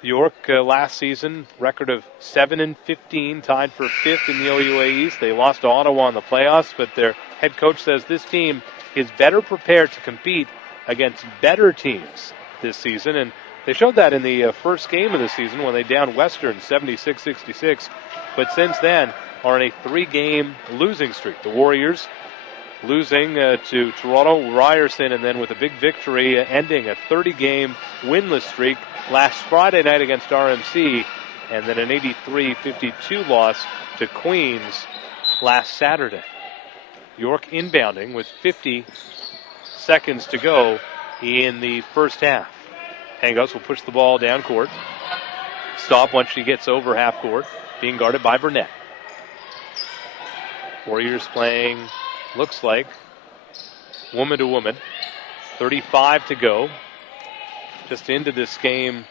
York last season, record of 7-15, tied for fifth in the OUA East. They lost to Ottawa in the playoffs, but their head coach says this team is better prepared to compete against better teams this season, and they showed that in the first game of the season when they downed Western 76-66. But since then, are in a 3-game losing streak. The Warriors losing to Toronto Ryerson, and then with a big victory ending a 30-game winless streak last Friday night against RMC, and then an 83-52 loss to Queens last Saturday. York inbounding with 50 seconds to go in the first half. Pangos will push the ball down court. Stop once she gets over half court, being guarded by Burnett. Warriors playing, looks like, woman to woman. 35 to go. Just into this game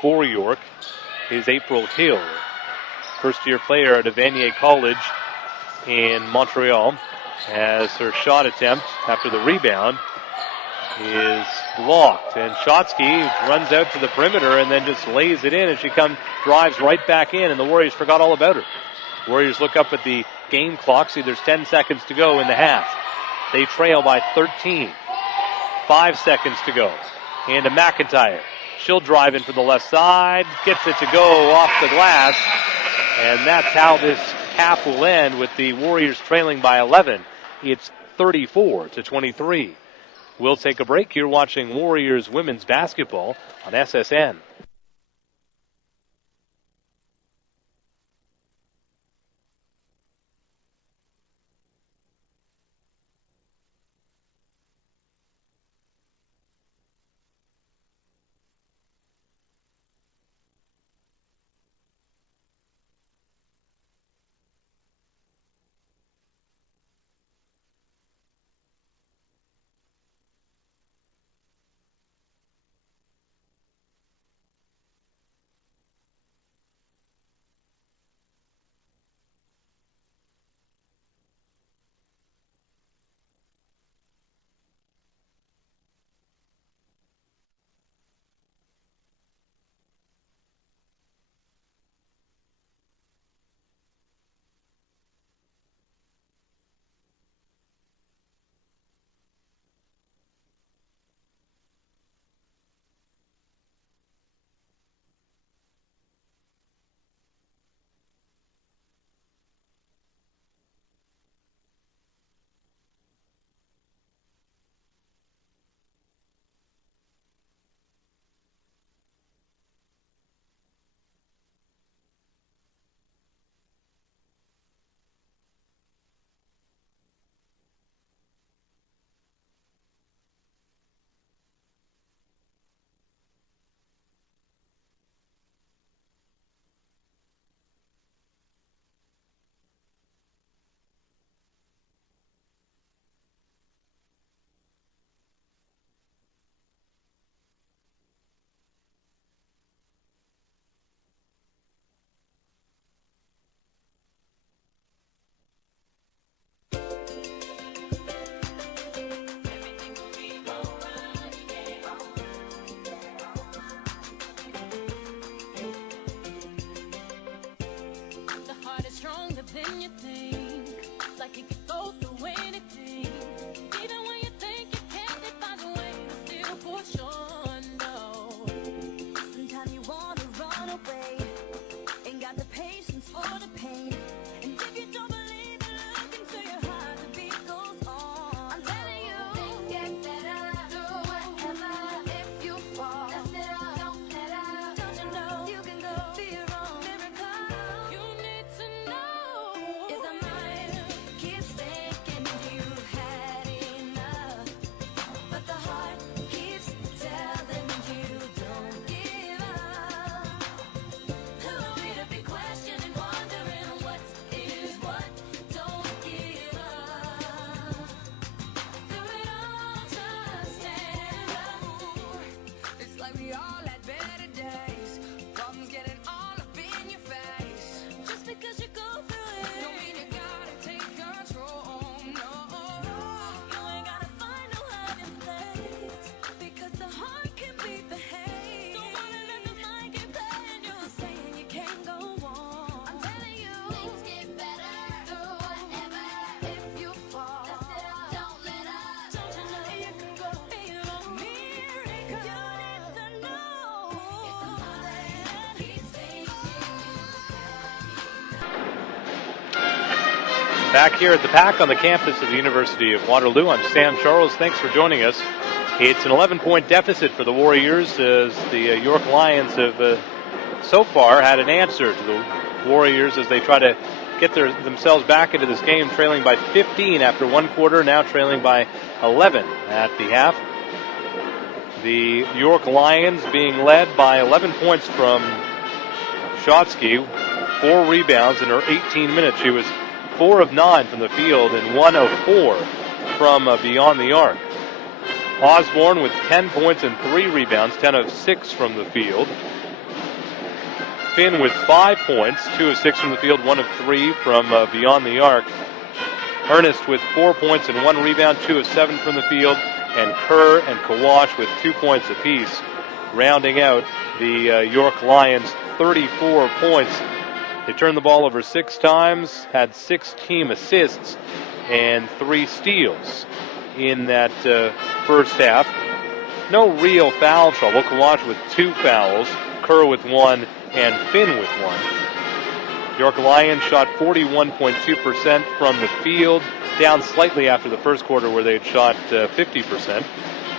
for York is April Hill, first-year player at Vanier College in Montreal, as her shot attempt after the rebound is blocked. And Shotsky runs out to the perimeter and then just lays it in, and she drives right back in, and the Warriors forgot all about her. Warriors look up at the game clock, see there's 10 seconds to go in the half. They trail by 13. 5 seconds to go. And to McIntyre. She'll drive in from the left side, gets it to go off the glass, and that's how this half will end, with the Warriors trailing by 11. It's 34-23. We'll take a break. You're watching Warriors women's basketball on SSN. Back here at the Pack on the campus of the University of Waterloo, I'm Sam Charles. Thanks for joining us. It's an 11-point deficit for the Warriors as the York Lions have so far had an answer to the Warriors as they try to get themselves back into this game, trailing by 15 after one quarter, now trailing by 11 at the half. The York Lions being led by 11 points from Shotsky, 4 rebounds in her 18 minutes. She was 4 of 9 from the field and 1 of 4 from beyond the arc. Osborne with 10 points and 3 rebounds, 10 of 6 from the field. Finn with 5 points, 2 of 6 from the field, 1 of 3 from beyond the arc. Ernest with 4 points and 1 rebound, 2 of 7 from the field. And Kerr and Kawash with 2 points apiece, rounding out the York Lions' 34 points. They turned the ball over 6 times, had 6 team assists, and 3 steals in that first half. No real foul trouble. Kawash with 2 fouls, Kerr with 1, and Finn with 1. York Lions shot 41.2% from the field, down slightly after the first quarter where they had shot 50%.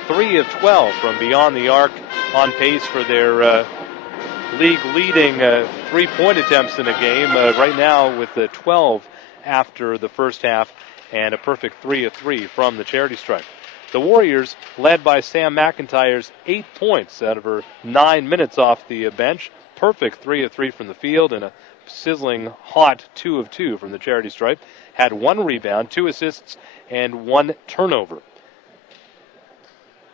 3 of 12 from beyond the arc, on pace for their league-leading 3-point attempts in a game right now with 12 after the first half and a perfect 3 of 3 from the charity stripe. The Warriors, led by Sam McIntyre's 8 points out of her 9 minutes off the bench, perfect 3 of 3 from the field and a sizzling hot 2 of 2 from the charity stripe, had 1 rebound, 2 assists, and 1 turnover.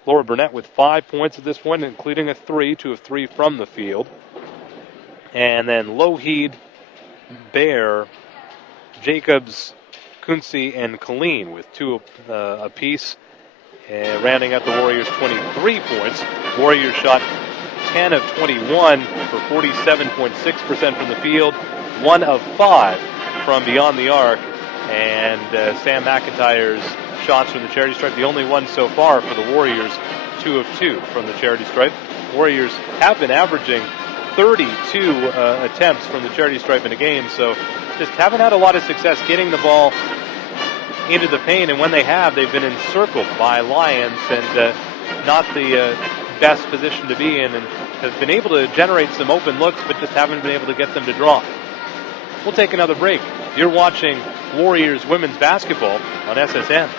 Laura Burnett with 5 points at this point, including a 3, 2 of 3 from the field. And then Lougheed, Bear, Jacobs, Kunze, and Colleen with 2 apiece, rounding out the Warriors' 23 points. Warriors shot 10 of 21 for 47.6% from the field, 1 of 5 from beyond the arc, and Sam McIntyre's shots from the charity stripe, the only one so far for the Warriors, 2 of 2 from the charity stripe. Warriors have been averaging 32 attempts from the charity stripe in a game, so just haven't had a lot of success getting the ball into the paint, and when they have, they've been encircled by Lions and not the best position to be in, and have been able to generate some open looks, but just haven't been able to get them to draw. We'll take another break. You're watching Warriors women's basketball on SSN.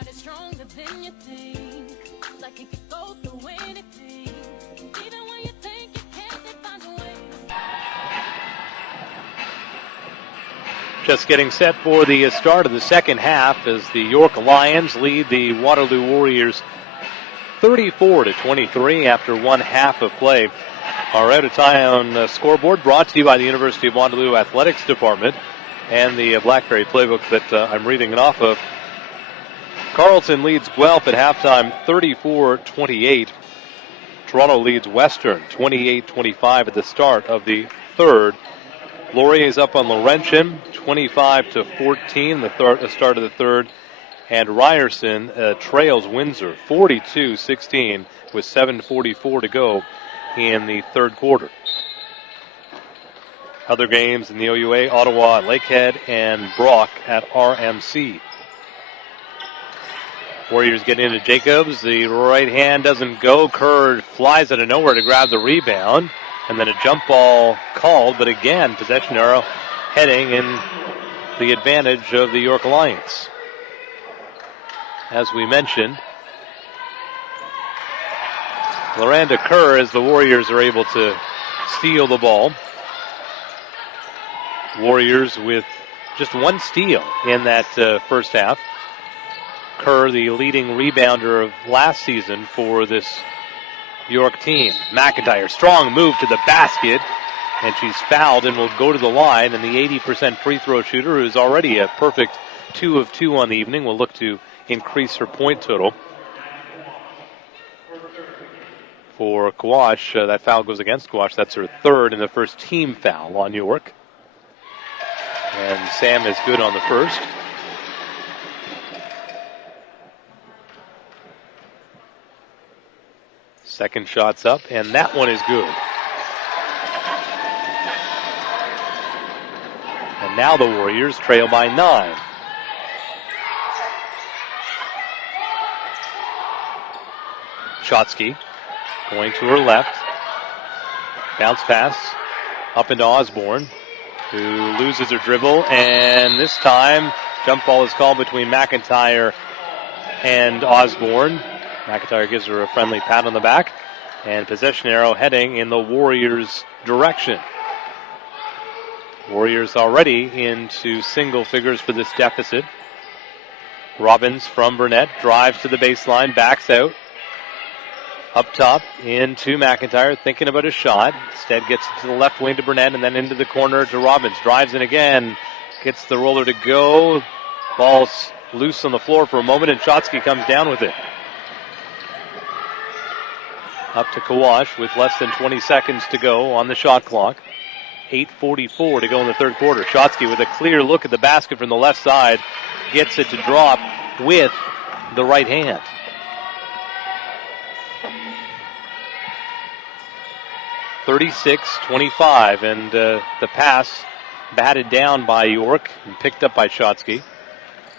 heart is stronger than you think. Like it could go through anything. Even when you think you can't, they find a way. Just getting set for the start of the second half as the York Lions lead the Waterloo Warriors 34-23 after one half of play. Our out-of-town scoreboard brought to you by the University of Waterloo Athletics Department and the Blackberry playbook that I'm reading it off of. Carleton leads Guelph at halftime 34-28. Toronto leads Western 28-25 at the start of the third. Laurier is up on Laurentian 25-14 the start of the third. And Ryerson trails Windsor 42-16 with 7:44 to go in the third quarter. Other games in the OUA, Ottawa at Lakehead and Brock at RMC. Warriors get into Jacobs. The right hand doesn't go. Kerr flies out of nowhere to grab the rebound. And then a jump ball called, but again, possession arrow heading in the advantage of the York Lions. As we mentioned, Loranda Kerr, as the Warriors are able to steal the ball. Warriors with just one steal in that first half. Kerr, the leading rebounder of last season for this York team. McIntyre, strong move to the basket, and she's fouled and will go to the line. And the 80% free throw shooter, who's already a perfect 2 of 2 on the evening, will look to increase her point total. For Gouache, that foul goes against Gouache. That's her third and the first team foul on York. And Sam is good on the first. Second shot's up, and that one is good. And now the Warriors trail by 9. Shotsky going to her left. Bounce pass up into Osborne, who loses her dribble, and this time jump ball is called between McIntyre and Osborne. McIntyre gives her a friendly pat on the back, and possession arrow heading in the Warriors' direction. Warriors already into single figures for this deficit. Robbins from Burnett drives to the baseline, backs out. Up top into McIntyre, thinking about a shot. Instead gets to the left wing to Burnett and then into the corner to Robbins. Drives in again, gets the roller to go. Ball's loose on the floor for a moment, and Shotsky comes down with it. Up to Kawash with less than 20 seconds to go on the shot clock. 8:44 to go in the third quarter. Shotsky with a clear look at the basket from the left side. Gets it to drop with the right hand. (36-25), and the pass batted down by York and picked up by Shotsky.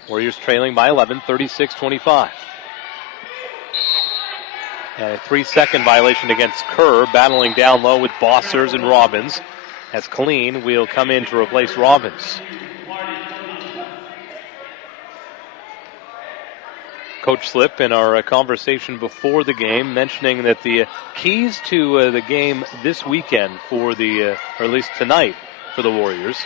Warriors trailing by 11, 36-25. And a 3-second violation against Kerr, battling down low with Bossers and Robbins, as Colleen will come in to replace Robbins. Coach Slip, in our conversation before the game, mentioning that the keys to the game this weekend for the, or at least tonight for the Warriors,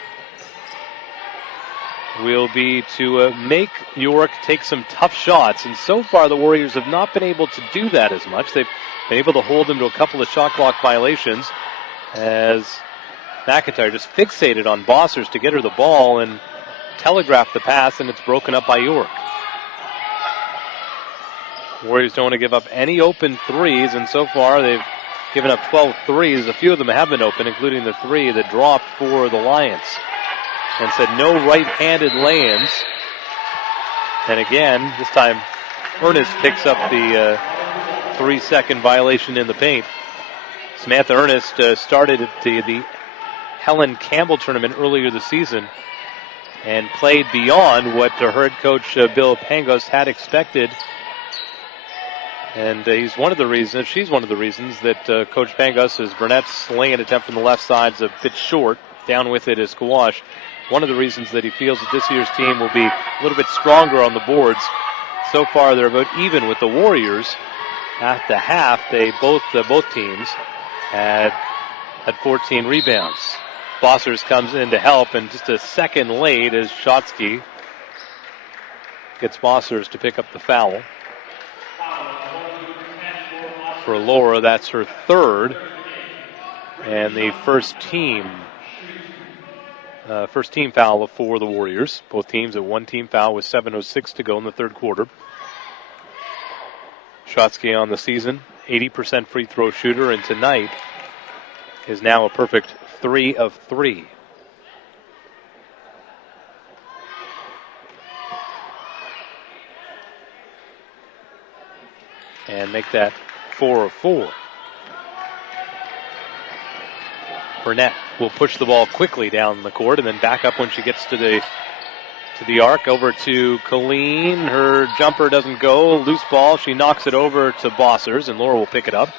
will be to make York take some tough shots. And so far the Warriors have not been able to do that as much. They've been able to hold them to a couple of shot clock violations as McIntyre just fixated on Bossers to get her the ball and telegraph the pass, and it's broken up by York. Warriors don't want to give up any open threes, and so far they've given up 12 threes. A few of them have been open, including the three that dropped for the Lions. And said no right-handed lay-ins. And again, this time Ernest picks up the 3-second violation in the paint. Samantha Ernest started at the Helen Campbell tournament earlier this season and played beyond what her head coach Bill Pangos had expected. And she's one of the reasons that Coach Pangos, as Burnett's sling-in attempt from the left side is a bit short. Down with it is Kawash. One of the reasons that he feels that this year's team will be a little bit stronger on the boards. so far they're about even with the Warriors. At the half, both teams had 14 rebounds. Bossers comes in to help, and just a second late as Shotsky gets Bossers to pick up the foul. For Laura, that's her third, and the first team foul for the Warriors. Both teams at one team foul with 7:06 to go in the third quarter. Shotsky on the season, 80% free throw shooter, and tonight is now a perfect 3 of 3. And make that 4 of 4. Burnett will push the ball quickly down the court and then back up when she gets to the arc. Over to Colleen. Her jumper doesn't go. Loose ball. She knocks it over to Bossers, and Laura will pick it up.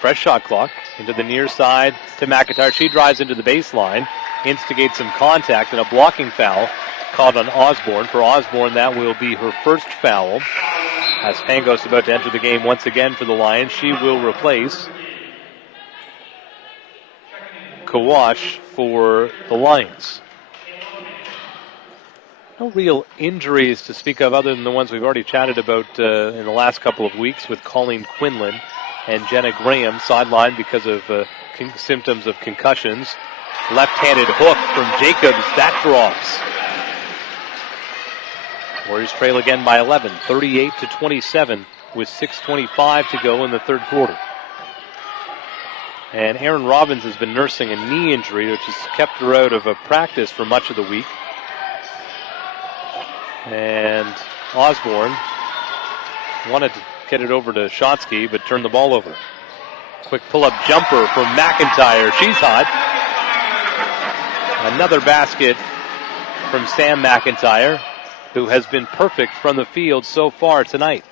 Fresh shot clock. Into the near side to McIntyre. She drives into the baseline, instigates some contact, and a blocking foul called on Osborne. For Osborne, that will be her first foul. As Pangos about to enter the game once again for the Lions, she will replace Kawash for the Lions. No real injuries to speak of other than the ones we've already chatted about in the last couple of weeks with Colleen Quinlan and Jenna Graham sidelined because of symptoms of concussions. Left-handed hook from Jacobs, that drops. Warriors trail again by 11, 38-27 with 6:25 to go in the third quarter. And Erin Robbins has been nursing a knee injury, which has kept her out of practice for much of the week. And Osborne wanted to get it over to Shotsky, but turned the ball over. Quick pull-up jumper from McIntyre. She's hot. Another basket from Sam McIntyre, who has been perfect from the field so far tonight.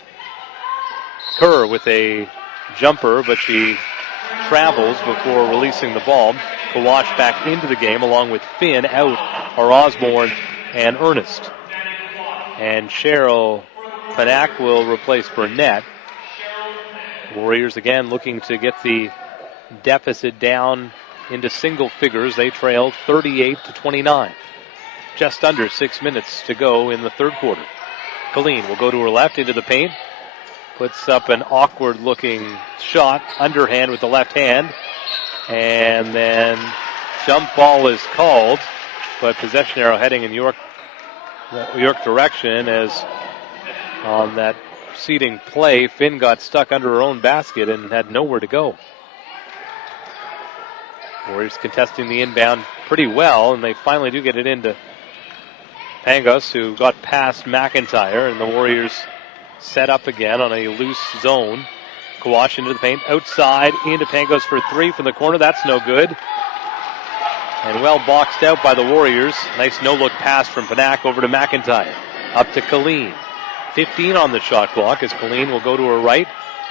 Kerr with a jumper, but she travels before releasing the ball. Kawash back into the game along with Finn. Out are Osborne and Ernest. And Cheryl Panak will replace Burnett. Warriors again looking to get the deficit down into single figures. They trail 38-29. Just under 6 minutes to go in the third quarter. Colleen will go to her left into the paint. Puts up an awkward looking shot. Underhand with the left hand. And then jump ball is called. But possession arrow heading in York direction, as on that preceding play, Finn got stuck under her own basket and had nowhere to go. Warriors contesting the inbound pretty well, and they finally do get it into Pangos, who got past McIntyre, and the Warriors set up again on a loose zone. Kawash into the paint, outside, into Pangos for three from the corner. That's no good. And well boxed out by the Warriors. Nice no-look pass from Panak over to McIntyre. Up to Colleen. 15 on the shot clock as Colleen will go to her right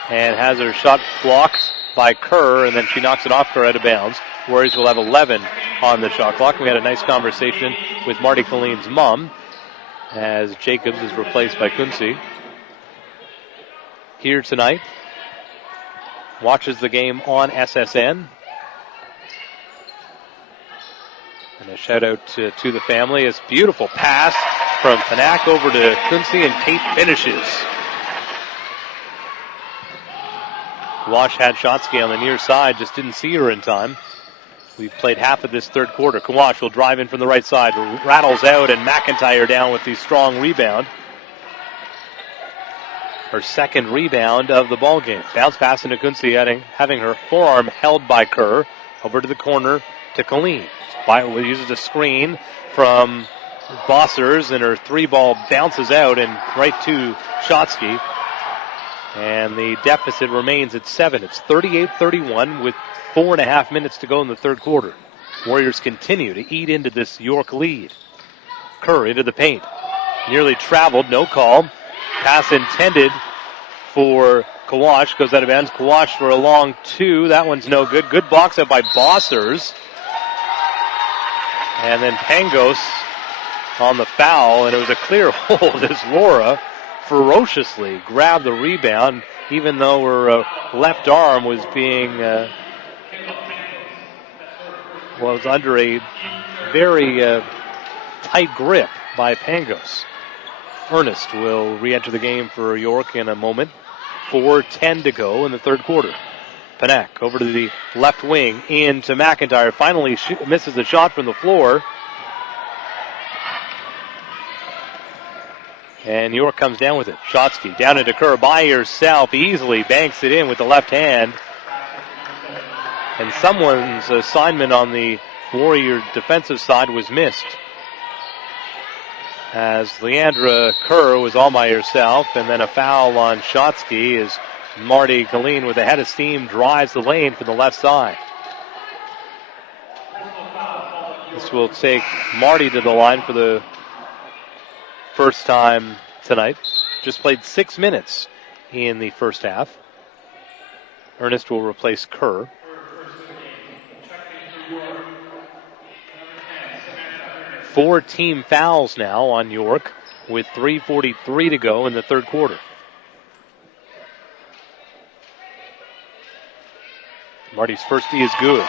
and has her shot blocked by Kerr, and then she knocks it off Kerr out of bounds. Warriors will have 11 on the shot clock. We had a nice conversation with Marty Colleen's mom as Jacobs is replaced by Kunze. Here tonight, watches the game on SSN. And a shout out to the family. It's beautiful pass from Panak over to Kunze, and Tate finishes. Wash had Shotsky on the near side, just didn't see her in time. We've played half of this third quarter. Kawash will drive in from the right side, rattles out, and McIntyre down with the strong rebound. Her second rebound of the ball game. Bounce pass into Kunze, having her forearm held by Kerr. Over to the corner to Colleen. Uses a screen from Bossers, and her three ball bounces out and right to Shotsky. And the deficit remains at 7. It's 38-31 with 4.5 minutes to go in the third quarter. Warriors continue to eat into this York lead. Kerr into the paint. Nearly traveled, no call. Pass intended for Kawash. Goes out of bounds. Kawash for a long two. That one's no good. Good box out by Bossers. And then Pangos on the foul, and it was a clear hold as Laura ferociously grabbed the rebound, even though her left arm was being was under a very tight grip by Pangos. Ernest will re-enter the game for York in a moment. 4:10 to go in the third quarter. Panak over to the left wing, into McIntyre. Finally misses the shot from the floor. And York comes down with it. Shotsky down into Kerr by herself. Easily banks it in with the left hand. And someone's assignment on the Warrior defensive side was missed, as Leandra Kerr was all by herself, and then a foul on Shotsky as Marty Colleen with a head of steam drives the lane from the left side. This will take Marty to the line for the first time tonight. Just played 6 minutes in the first half. Ernest will replace Kerr. Four team fouls now on York with 3:43 to go in the third quarter. Marty's first D is good.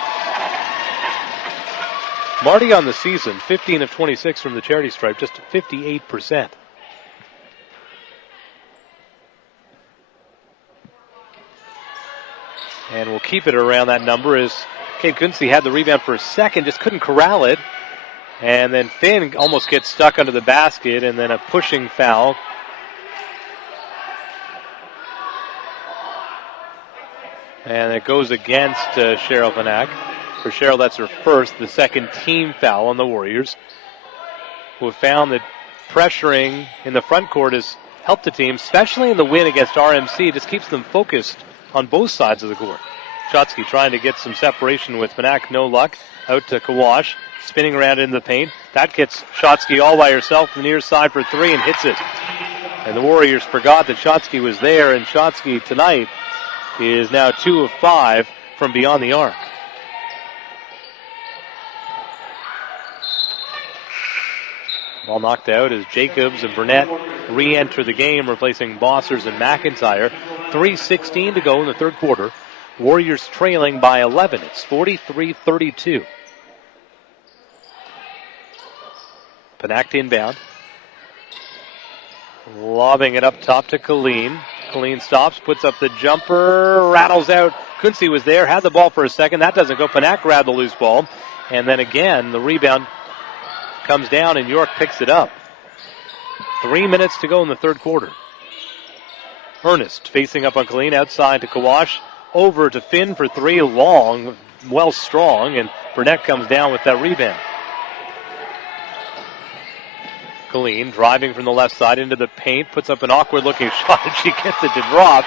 Marty on the season, 15 of 26 from the charity stripe, just 58%. And we'll keep it around that number as Kate Kunze had the rebound for a second, just couldn't corral it. And then Finn almost gets stuck under the basket, and then a pushing foul. And it goes against Cheryl Panak. For Cheryl, that's her first, the second team foul on the Warriors, who have found that pressuring in the front court has helped the team, especially in the win against RMC. Just keeps them focused on both sides of the court. Shotsky trying to get some separation with Panak, no luck. Out to Kawash, spinning around in the paint. That gets Shotsky all by herself from the near side for three and hits it. And the Warriors forgot that Shotsky was there, and Shotsky tonight is now 2 of 5 from beyond the arc. Ball knocked out as Jacobs and Burnett re-enter the game, replacing Bossers and McIntyre. 3:16 to go in the third quarter. Warriors trailing by 11. It's 43-32. Panak inbound. Lobbing it up top to Colleen. Colleen stops, puts up the jumper, rattles out. Kunze was there, had the ball for a second. That doesn't go. Panak grabbed the loose ball. And then again, the rebound comes down and York picks it up. 3 minutes to go in the third quarter. Ernest facing up on Colleen, outside to Kawash. Over to Finn for three, long, well strong, and Burnett comes down with that rebound. Colleen driving from the left side into the paint, puts up an awkward looking shot, and she gets it to drop.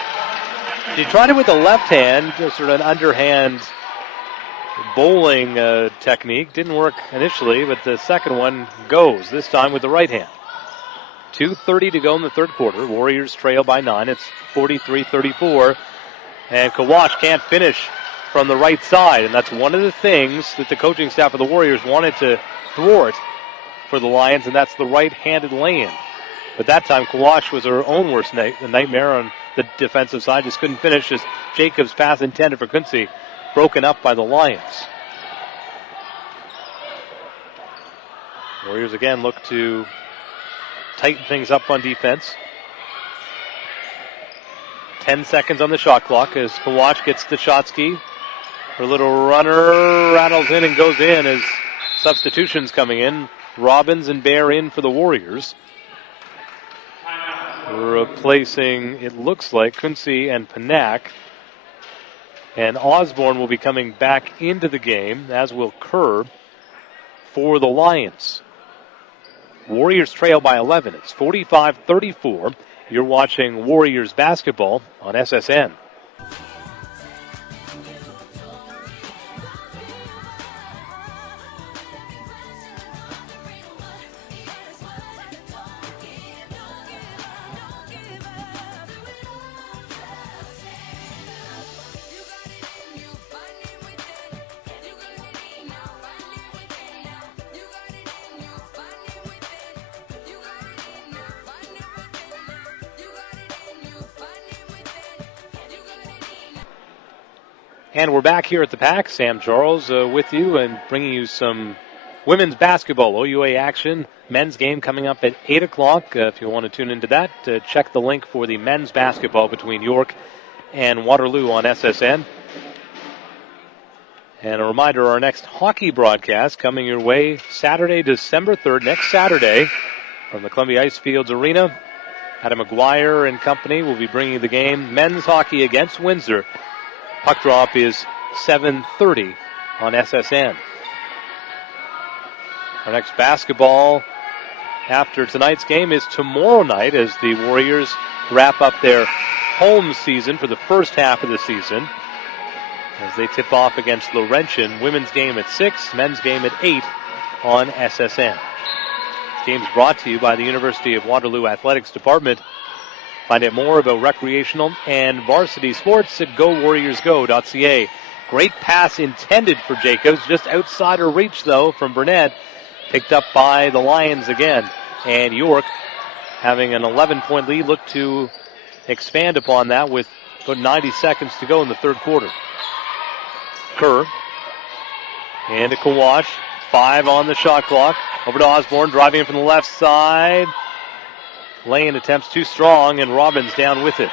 She tried it with the left hand, just sort of an underhand bowling technique. Didn't work initially, but the second one goes, this time with the right hand. 2:30 to go in the third quarter. Warriors trail by 9. It's 43-34. And Kawash can't finish from the right side, and that's one of the things that the coaching staff of the Warriors wanted to thwart for the Lions, and that's the right-handed lay-in. But that time, Kawash was her own worst nightmare on the defensive side. Just couldn't finish as Jacobs' pass intended for Kunze, broken up by the Lions. Warriors again look to tighten things up on defense. 10 seconds on the shot clock as Kawash gets to Shotsky. Her little runner rattles in and goes in as substitutions coming in. Robbins and Bear in for the Warriors. Replacing, it looks like, Kunze and Panak. And Osborne will be coming back into the game, as will Kerr, for the Lions. Warriors trail by 11. It's 45-34. You're watching Warriors basketball on SSN. And we're back here at the PAC. Sam Charles with you and bringing you some women's basketball OUA action. Men's game coming up at 8 o'clock. If you want to tune into that, check the link for the men's basketball between York and Waterloo on SSN. And a reminder, our next hockey broadcast coming your way Saturday, December 3rd, next Saturday from the Columbia Icefields Arena. Adam McGuire and company will be bringing the game. Men's hockey against Windsor. Puck drop is 7:30 on SSN. Our next basketball after tonight's game is tomorrow night as the Warriors wrap up their home season for the first half of the season as they tip off against Laurentian. Women's game at 6, men's game at 8 on SSN. This game is brought to you by the University of Waterloo Athletics Department. Find out more about recreational and varsity sports at GoWarriorsGo.ca. Great pass intended for Jacobs, just outside her reach though from Burnett. Picked up by the Lions again. And York, having an 11-point lead, look to expand upon that with about 90 seconds to go in the third quarter. Kerr and to Kawash. 5 on the shot clock. Over to Osborne, driving in from the left side. Lane attempts too strong, and Robbins down with it.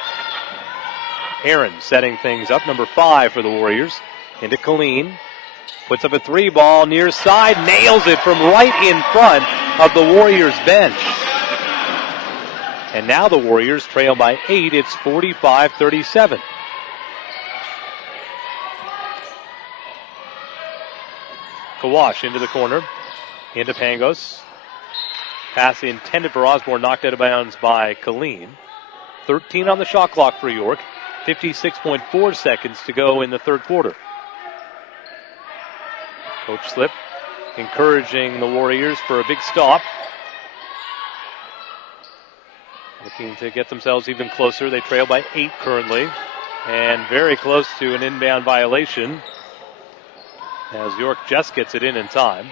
Aaron setting things up, number 5 for the Warriors. Into Colleen. Puts up a 3-ball near side, nails it from right in front of the Warriors bench. And now the Warriors trail by 8. It's 45-37. Kawash into the corner. Into Pangos. Pass intended for Osborne, knocked out of bounds by Colleen. 13 on the shot clock for York. 56.4 seconds to go in the third quarter. Coach Slip encouraging the Warriors for a big stop. Looking to get themselves even closer. They trail by 8 currently. And very close to an inbound violation as York just gets it in time.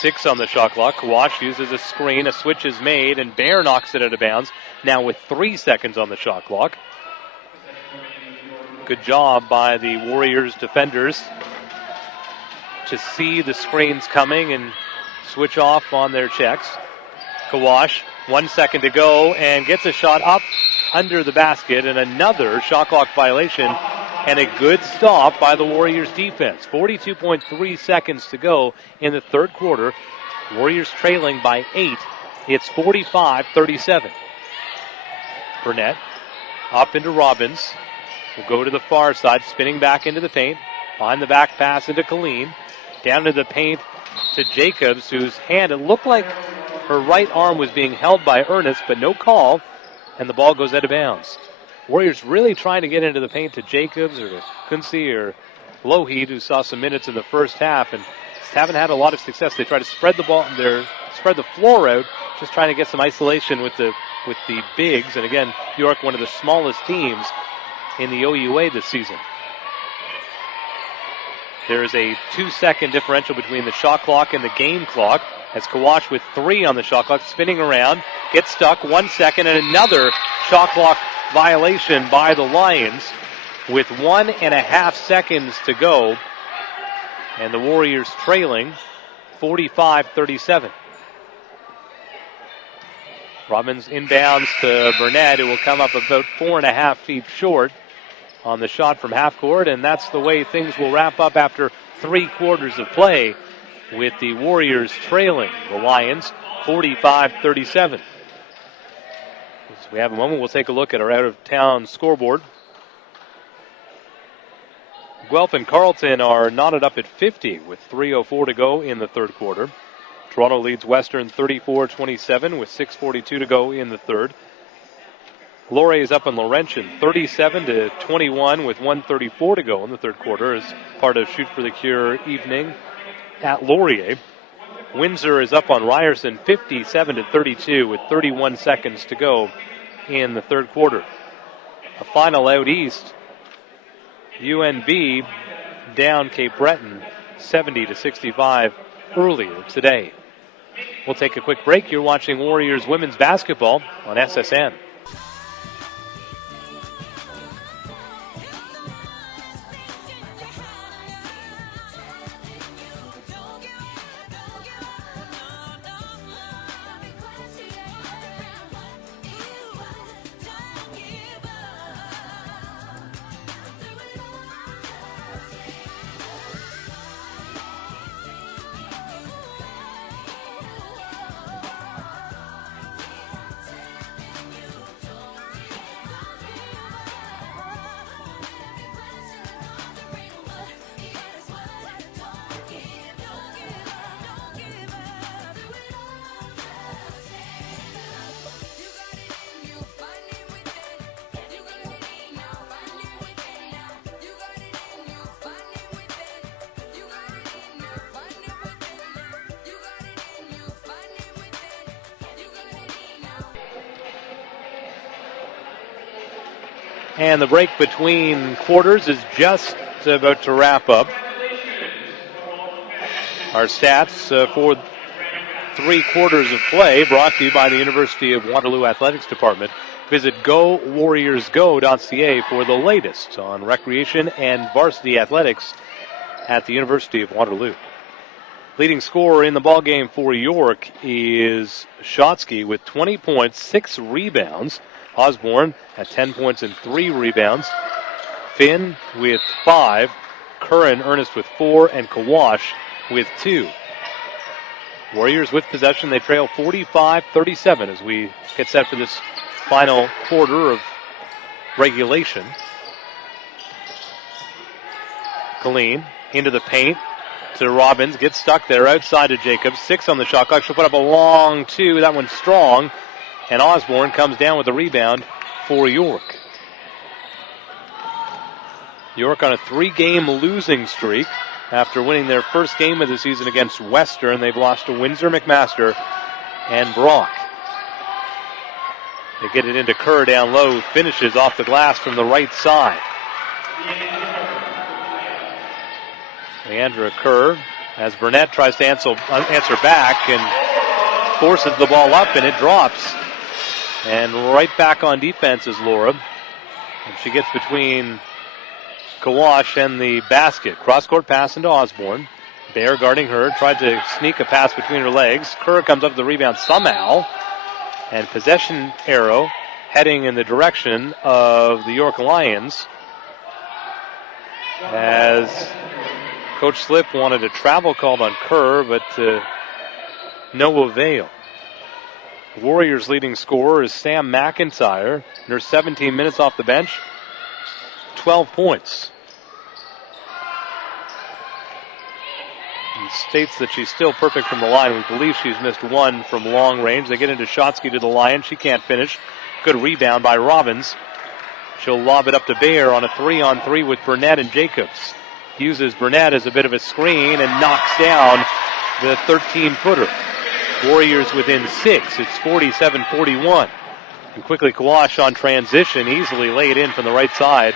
6 on the shot clock. Kawash uses a screen. A switch is made, and Bear knocks it out of bounds. Now with 3 seconds on the shot clock. Good job by the Warriors defenders to see the screens coming and switch off on their checks. Kawash, 1 second to go, and gets a shot up under the basket, and another shot clock violation. And a good stop by the Warriors defense. 42.3 seconds to go in the third quarter. Warriors trailing by 8. It's 45-37. Burnett up into Robbins. Will go to the far side, spinning back into the paint. Behind the back pass into Colleen. Down to the paint to Jacobs, whose hand, it looked like her right arm was being held by Ernest, but no call. And the ball goes out of bounds. Warriors really trying to get into the paint to Jacobs or to Kunze or Lougheed, who saw some minutes in the first half and just haven't had a lot of success. They try to spread the floor out, just trying to get some isolation with the bigs. And again, York, one of the smallest teams in the OUA this season. There is a 2-second differential between the shot clock and the game clock. As Kawash with 3 on the shot clock, spinning around, gets stuck, 1 second, and another shot clock violation by the Lions with 1.5 seconds to go. And the Warriors trailing 45-37. Robbins inbounds to Burnett, who will come up about 4.5 feet short on the shot from half court, and that's the way things will wrap up after 3 quarters of play, with the Warriors trailing the Lions 45-37. As we have a moment, we'll take a look at our out-of-town scoreboard. Guelph and Carleton are knotted up at 50 with 3:04 to go in the third quarter. Toronto leads Western 34-27 with 6:42 to go in the third. Laurier is up on Laurentian 37-21 with 1:34 to go in the third quarter as part of Shoot for the Cure evening at Laurier. Windsor is up on Ryerson 57-32 with 31 seconds to go in the third quarter. A final out east, UNB down Cape Breton 70-65 earlier today. We'll take a quick break. You're watching Warriors women's basketball on SSN. And the break between quarters is just about to wrap up. Our stats for 3 quarters of play brought to you by the University of Waterloo Athletics Department. Visit GoWarriorsGo.ca for the latest on recreation and varsity athletics at the University of Waterloo. Leading scorer in the ballgame for York is Shotsky with 20 points, 6 rebounds. Osborne at 10 points and 3 rebounds. Finn with 5. Curran, Ernest with 4, and Kawash with 2. Warriors with possession. They trail 45-37 as we get set for this final quarter of regulation. Colleen into the paint to Robbins. Gets stuck there outside to Jacobs. 6 on the shot clock. She'll put up a long 2. That one's strong. And Osborne comes down with the rebound for York. York on a 3-game losing streak. After winning their first game of the season against Western, they've lost to Windsor, McMaster, and Brock. They get it into Kerr down low, finishes off the glass from the right side. Leandra Kerr, as Burnett tries to answer back and forces the ball up, and it drops. And right back on defense is Laura. And she gets between Kawash and the basket. Cross-court pass into Osborne. Bear guarding her. Tried to sneak a pass between her legs. Kerr comes up with the rebound somehow. And possession arrow heading in the direction of the York Lions. As Coach Slip wanted a travel called on Kerr, but no avail. The Warriors' leading scorer is Sam McIntyre. In her 17 minutes off the bench, 12 points. He states that she's still perfect from the line. We believe she's missed 1 from long range. They get into Shotsky to the line. She can't finish. Good rebound by Robbins. She'll lob it up to Bayer on a 3-on-3 with Burnett and Jacobs. Uses Burnett as a bit of a screen and knocks down the 13-footer. Warriors within 6. It's 47-41. And quickly Kawash on transition, easily laid in from the right side.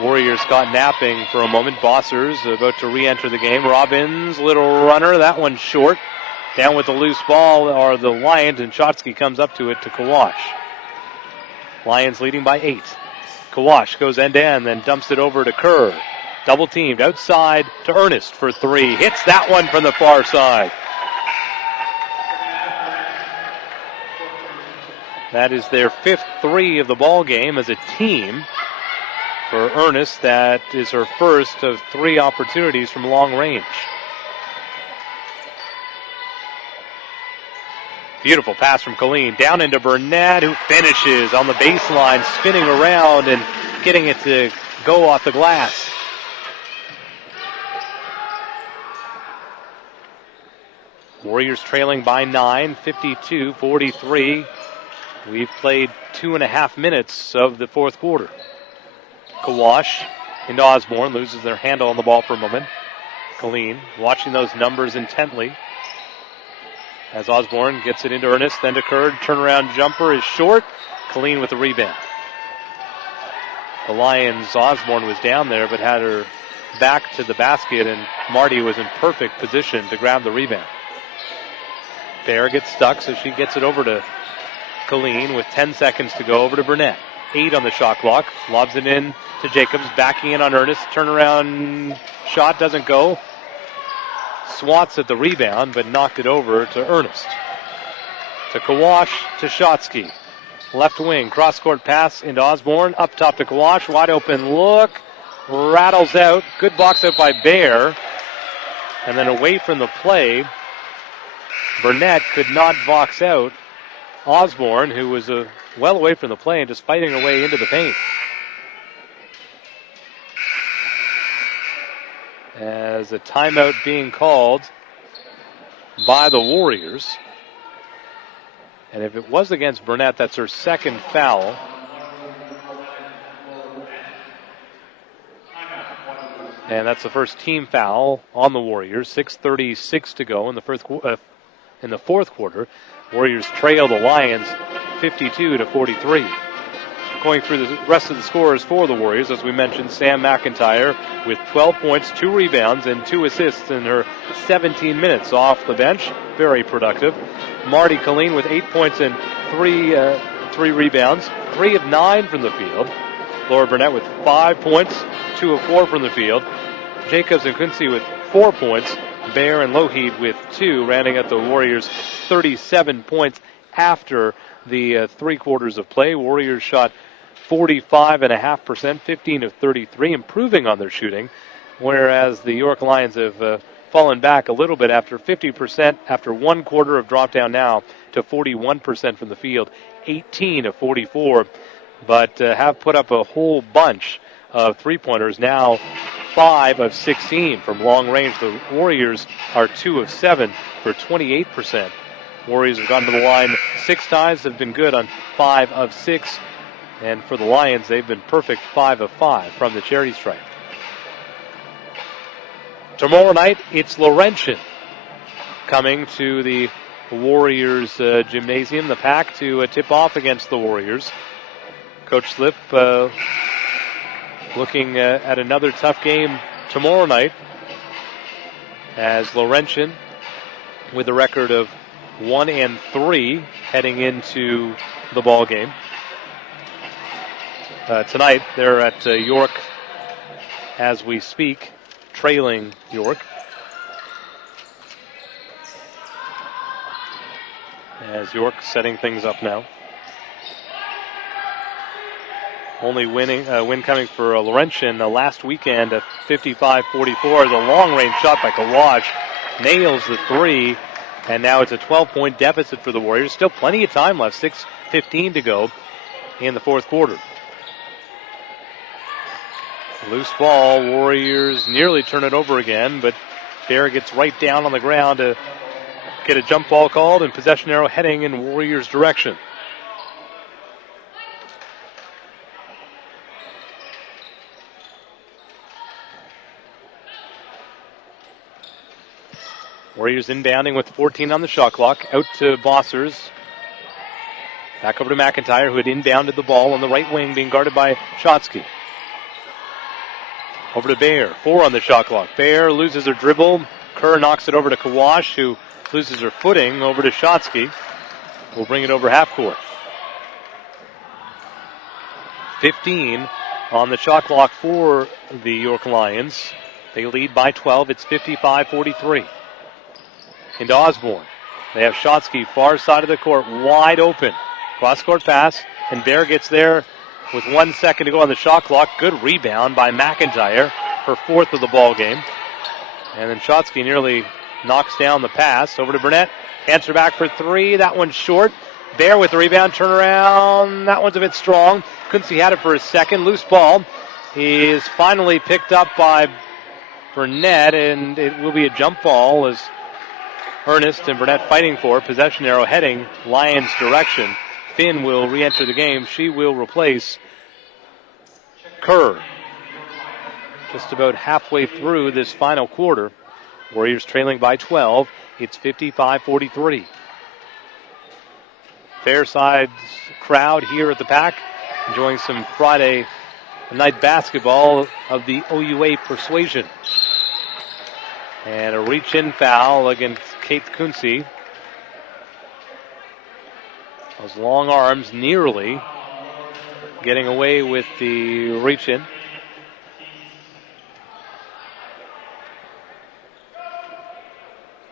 Warriors caught napping for a moment. Bossers about to re-enter the game. Robbins, little runner. That one's short. Down with the loose ball are the Lions, and Shotsky comes up to it to Kawash. Lions leading by 8. Kawash goes end-to-end, then dumps it over to Kerr. Double teamed outside to Ernest for 3. Hits that one from the far side. That is their 5th 3 of the ball game as a team. For Ernest, that is her first of 3 opportunities from long range. Beautiful pass from Colleen. Down into Burnett, who finishes on the baseline, spinning around and getting it to go off the glass. Warriors trailing by 9, 52-43. We've played 2.5 minutes of the 4th quarter. Kawash into Osborne, loses their handle on the ball for a moment. Colleen watching those numbers intently. As Osborne gets it into Ernest, then to Kerr. Turnaround jumper is short. Colleen with the rebound. The Lions, Osborne was down there, but had her back to the basket, and Marty was in perfect position to grab the rebound. Bear gets stuck, so she gets it over to Colleen with 10 seconds to go. Over to Burnett. 8 on the shot clock. Lobs it in to Jacobs, backing in on Ernest. Turnaround shot doesn't go. Swats at the rebound, but knocked it over to Ernest. To Kawash, to Shotsky. Left wing, cross-court pass into Osborne. Up top to Kawash, wide open look. Rattles out. Good box out by Bear. And then away from the play, Burnett could not box out Osborne, who was well away from the play and just fighting her way into the paint. As a timeout being called by the Warriors. And if it was against Burnett, that's her 2nd foul. And that's the first team foul on the Warriors. 6:36 to go in the 4th quarter. Warriors trail the Lions 52-43. Going through the rest of the scores for the Warriors, as we mentioned, Sam McIntyre with 12 points, 2 rebounds, and 2 assists in her 17 minutes off the bench. Very productive. Marty Colleen with 8 points and 3 rebounds, 3 of 9 from the field. Laura Burnett with 5 points, 2 of 4 from the field. Jacobs and Quincy with 4 points. Bear and Lougheed with 2, rounding out the Warriors' 37 points after the 3 quarters of play. Warriors shot 45.5%, 15 of 33, improving on their shooting, whereas the York Lions have fallen back a little bit after 50% after 1 quarter of drop down now to 41% from the field, 18 of 44, but have put up a whole bunch of three-pointers now. 5 of 16 from long range. The Warriors are 2 of 7 for 28%. Warriors have gotten to the line 6 times, have been good on 5 of 6. And for the Lions, they've been perfect 5 of 5 from the charity stripe. Tomorrow night, it's Laurentian coming to the Warriors gymnasium, the Pack, to tip off against the Warriors. Coach Slip looking at another tough game tomorrow night, as Laurentian, with a record of 1-3 heading into the ball game. Tonight, they're at York as we speak, trailing York. As York setting things up now. Only win coming for Laurentian last weekend at 55-44. The long-range shot by Kawash nails the 3, and now it's a 12-point deficit for the Warriors. Still plenty of time left, 6:15 to go in the fourth quarter. Loose ball, Warriors nearly turn it over again, but Bear gets right down on the ground to get a jump ball called, and possession arrow heading in Warriors' direction. Warriors inbounding with 14 on the shot clock. Out to Bossers. Back over to McIntyre, who had inbounded the ball on the right wing, being guarded by Shotsky. Over to Bear. 4 on the shot clock. Bear loses her dribble. Kerr knocks it over to Kawash, who loses her footing. Over to Shotsky. We'll bring it over half court. 15 on the shot clock for the York Lions. They lead by 12. It's 55-43. Into Osborne. They have Shotsky far side of the court, wide open. Cross-court pass, and Bear gets there with 1 second to go on the shot clock. Good rebound by McIntyre, her 4th of the ball game. And then Shotsky nearly knocks down the pass. Over to Burnett. Answer back for 3. That one's short. Bear with the rebound, turnaround. That one's a bit strong. Quincy had it for a second. Loose ball is finally picked up by Burnett, and it will be a jump ball as Ernest and Burnett fighting for possession arrow heading Lions' direction. Finn will re-enter the game. She will replace Kerr. Just about halfway through this final quarter. Warriors trailing by 12. It's 55-43. Fairside's crowd here at the Pack enjoying some Friday night basketball of the OUA Persuasion. And a reach-in foul against Kate Kunze. Those long arms nearly getting away with the reach-in.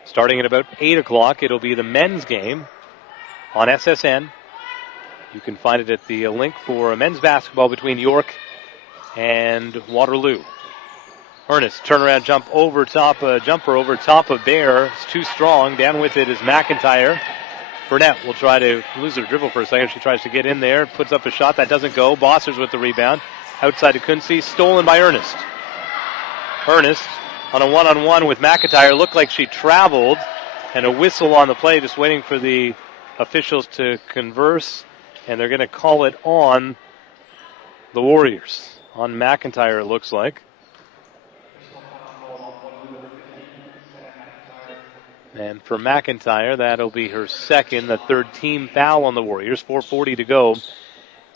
Starting at about 8 o'clock, it'll be the men's game on SSN. You can find it at the link for men's basketball between York and Waterloo. Ernest, turnaround jumper over top of Bear. It's too strong. Down with it is McIntyre. Burnett will try to lose her dribble for a second. She tries to get in there, puts up a shot. That doesn't go. Bossers with the rebound. Outside to Kunze, stolen by Ernest. Ernest on a one-on-one with McIntyre. Looked like she traveled, and a whistle on the play, just waiting for the officials to converse, and they're going to call it on the Warriors. On McIntyre, it looks like. And for McIntyre, that'll be her second, the third team foul on the Warriors. 4:40 to go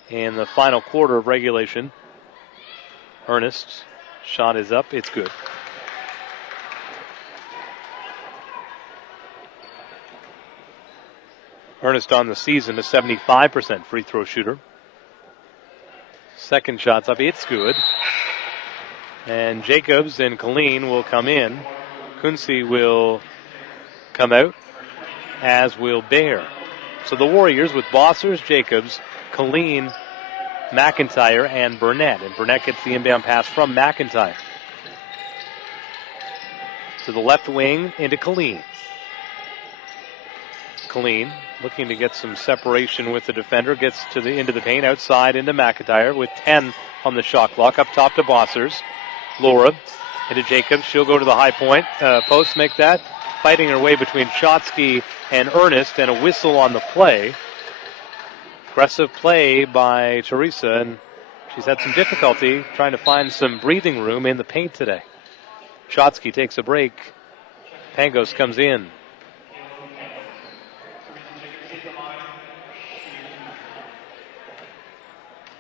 in the final quarter of regulation. Ernest, shot is up. It's good. Ernest on the season, a 75% free throw shooter. Second shot's up. It's good. And Jacobs and Colleen will come in. Kunze will come out, as will Bear. So the Warriors with Bossers, Jacobs, Colleen, McIntyre, and Burnett. And Burnett gets the inbound pass from McIntyre. To the left wing, into Colleen. Colleen looking to get some separation with the defender. Gets to the into the paint, outside into McIntyre with 10 on the shot clock. Up top to Bossers. Laura into Jacobs. She'll go to the high point. Post make that. Fighting her way between Shotsky and Ernest, and a whistle on the play. Aggressive play by Teresa, and she's had some difficulty trying to find some breathing room in the paint today. Shotsky takes a break. Pangos comes in.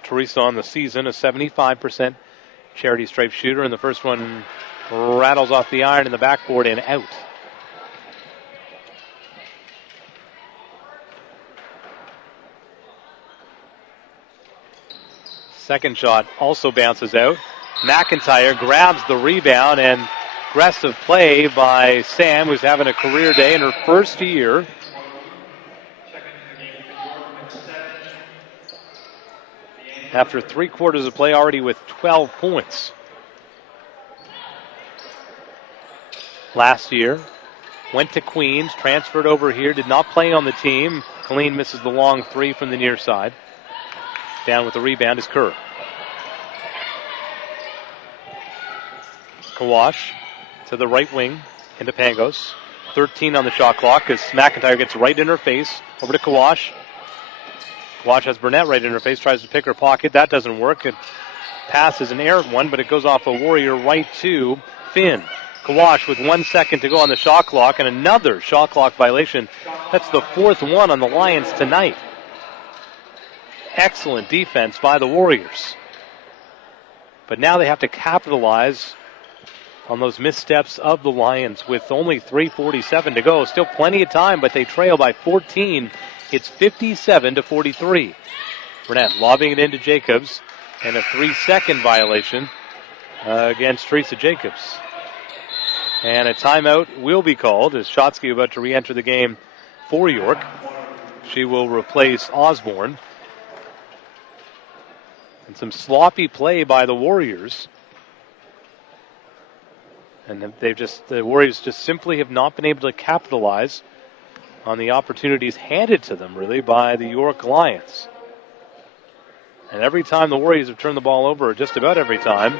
Teresa on the season, a 75% charity stripe shooter, and the first one rattles off the iron in the backboard and out. Second shot also bounces out. McIntyre grabs the rebound, and aggressive play by Sam, who's having a career day in her first year. After 3 quarters of play, already with 12 points. Last year, went to Queens, transferred over here, did not play on the team. Colleen misses the long 3 from the near side. Down with the rebound is Kerr. Kawash to the right wing into Pangos. 13 on the shot clock as McIntyre gets right in her face. Over to Kawash. Kawash has Burnett right in her face, tries to pick her pocket. That doesn't work. It passes an errant one, but it goes off a Warrior right to Finn. Kawash with 1 second to go on the shot clock, and another shot clock violation. That's the 4th one on the Lions tonight. Excellent defense by the Warriors. But now they have to capitalize on those missteps of the Lions with only 3:47 to go. Still plenty of time, but they trail by 14. It's 57-43. Burnett lobbing it into Jacobs, and a 3-second violation against Teresa Jacobs. And a timeout will be called as Shotsky about to re-enter the game for York. She will replace Osborne. And some sloppy play by the Warriors. And the Warriors just simply have not been able to capitalize on the opportunities handed to them, really, by the York Lions. And every time the Warriors have turned the ball over, just about every time,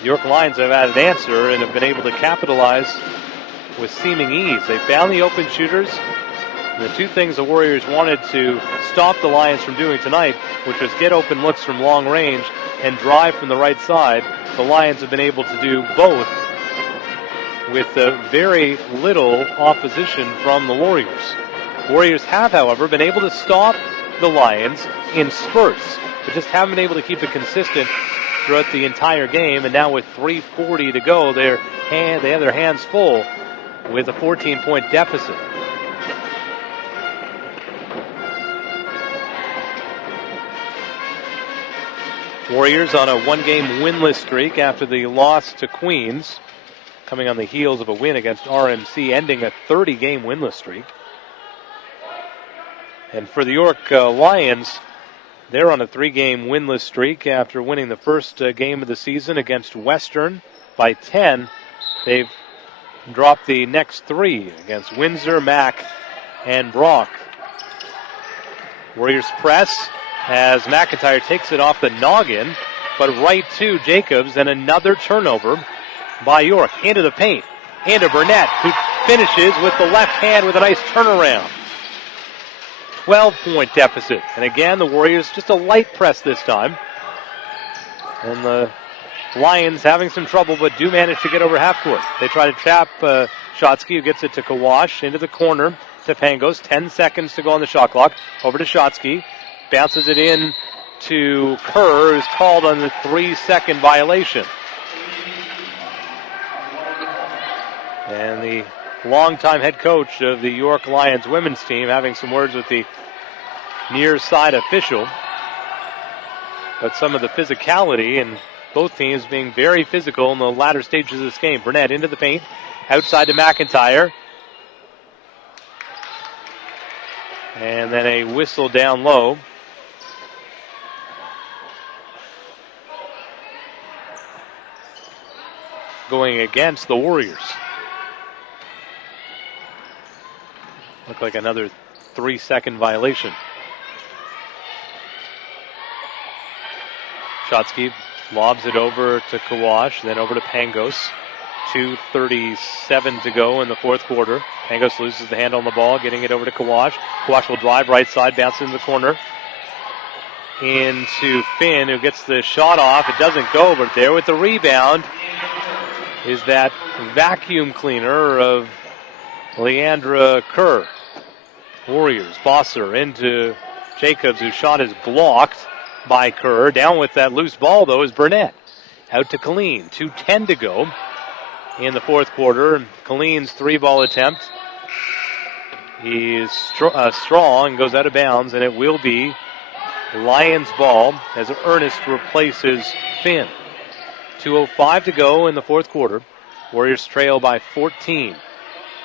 the York Lions have had an answer and have been able to capitalize with seeming ease. They found the open shooters. And the 2 things the Warriors wanted to stop the Lions from doing tonight, which was get open looks from long range and drive from the right side, the Lions have been able to do both with very little opposition from the Warriors. Warriors have, however, been able to stop the Lions in spurts, but just haven't been able to keep it consistent throughout the entire game. And now with 3:40 to go, they have their hands full with a 14-point deficit. Warriors on a 1-game winless streak after the loss to Queens, coming on the heels of a win against RMC, ending a 30-game winless streak. And for the York Lions, they're on a 3-game winless streak after winning the first game of the season against Western by 10. They've dropped the next 3 against Windsor, Mac, and Brock. Warriors press as McIntyre takes it off the noggin, but right to Jacobs, and another turnover by York. Into the paint, into Burnett, who finishes with the left hand with a nice turnaround. 12-point deficit. And again, the Warriors just a light press this time. And the Lions having some trouble, but do manage to get over half court. They try to trap Shotsky, who gets it to Kawash, into the corner to Pangos. 10 seconds to go on the shot clock. Over to Shotsky. bounces it in to Kerr, who's called on the 3-second violation. And the longtime head coach of the York Lions women's team having some words with the near side official. But some of the physicality and both teams being very physical in the latter stages of this game. Burnett into the paint, outside to McIntyre. And then a whistle down low. Going against the Warriors. Looked like another 3-second violation. Shotsky lobs it over to Kawash, then over to Pangos. 2:37 to go in the fourth quarter. Pangos loses the handle on the ball, getting it over to Kawash. Kawash will drive right side, bounce in the corner. Into Finn, who gets the shot off. It doesn't go, but there with the rebound is that vacuum cleaner of Leandra Kerr. Warriors, Bosser into Jacobs, whose shot is blocked by Kerr. Down with that loose ball, though, is Burnett. Out to Colleen. 2:10 to go in the fourth quarter. Colleen's 3-ball attempt. He is strong, goes out of bounds, and it will be Lions ball as Ernest replaces Finn. 2:05 to go in the fourth quarter. Warriors trail by 14.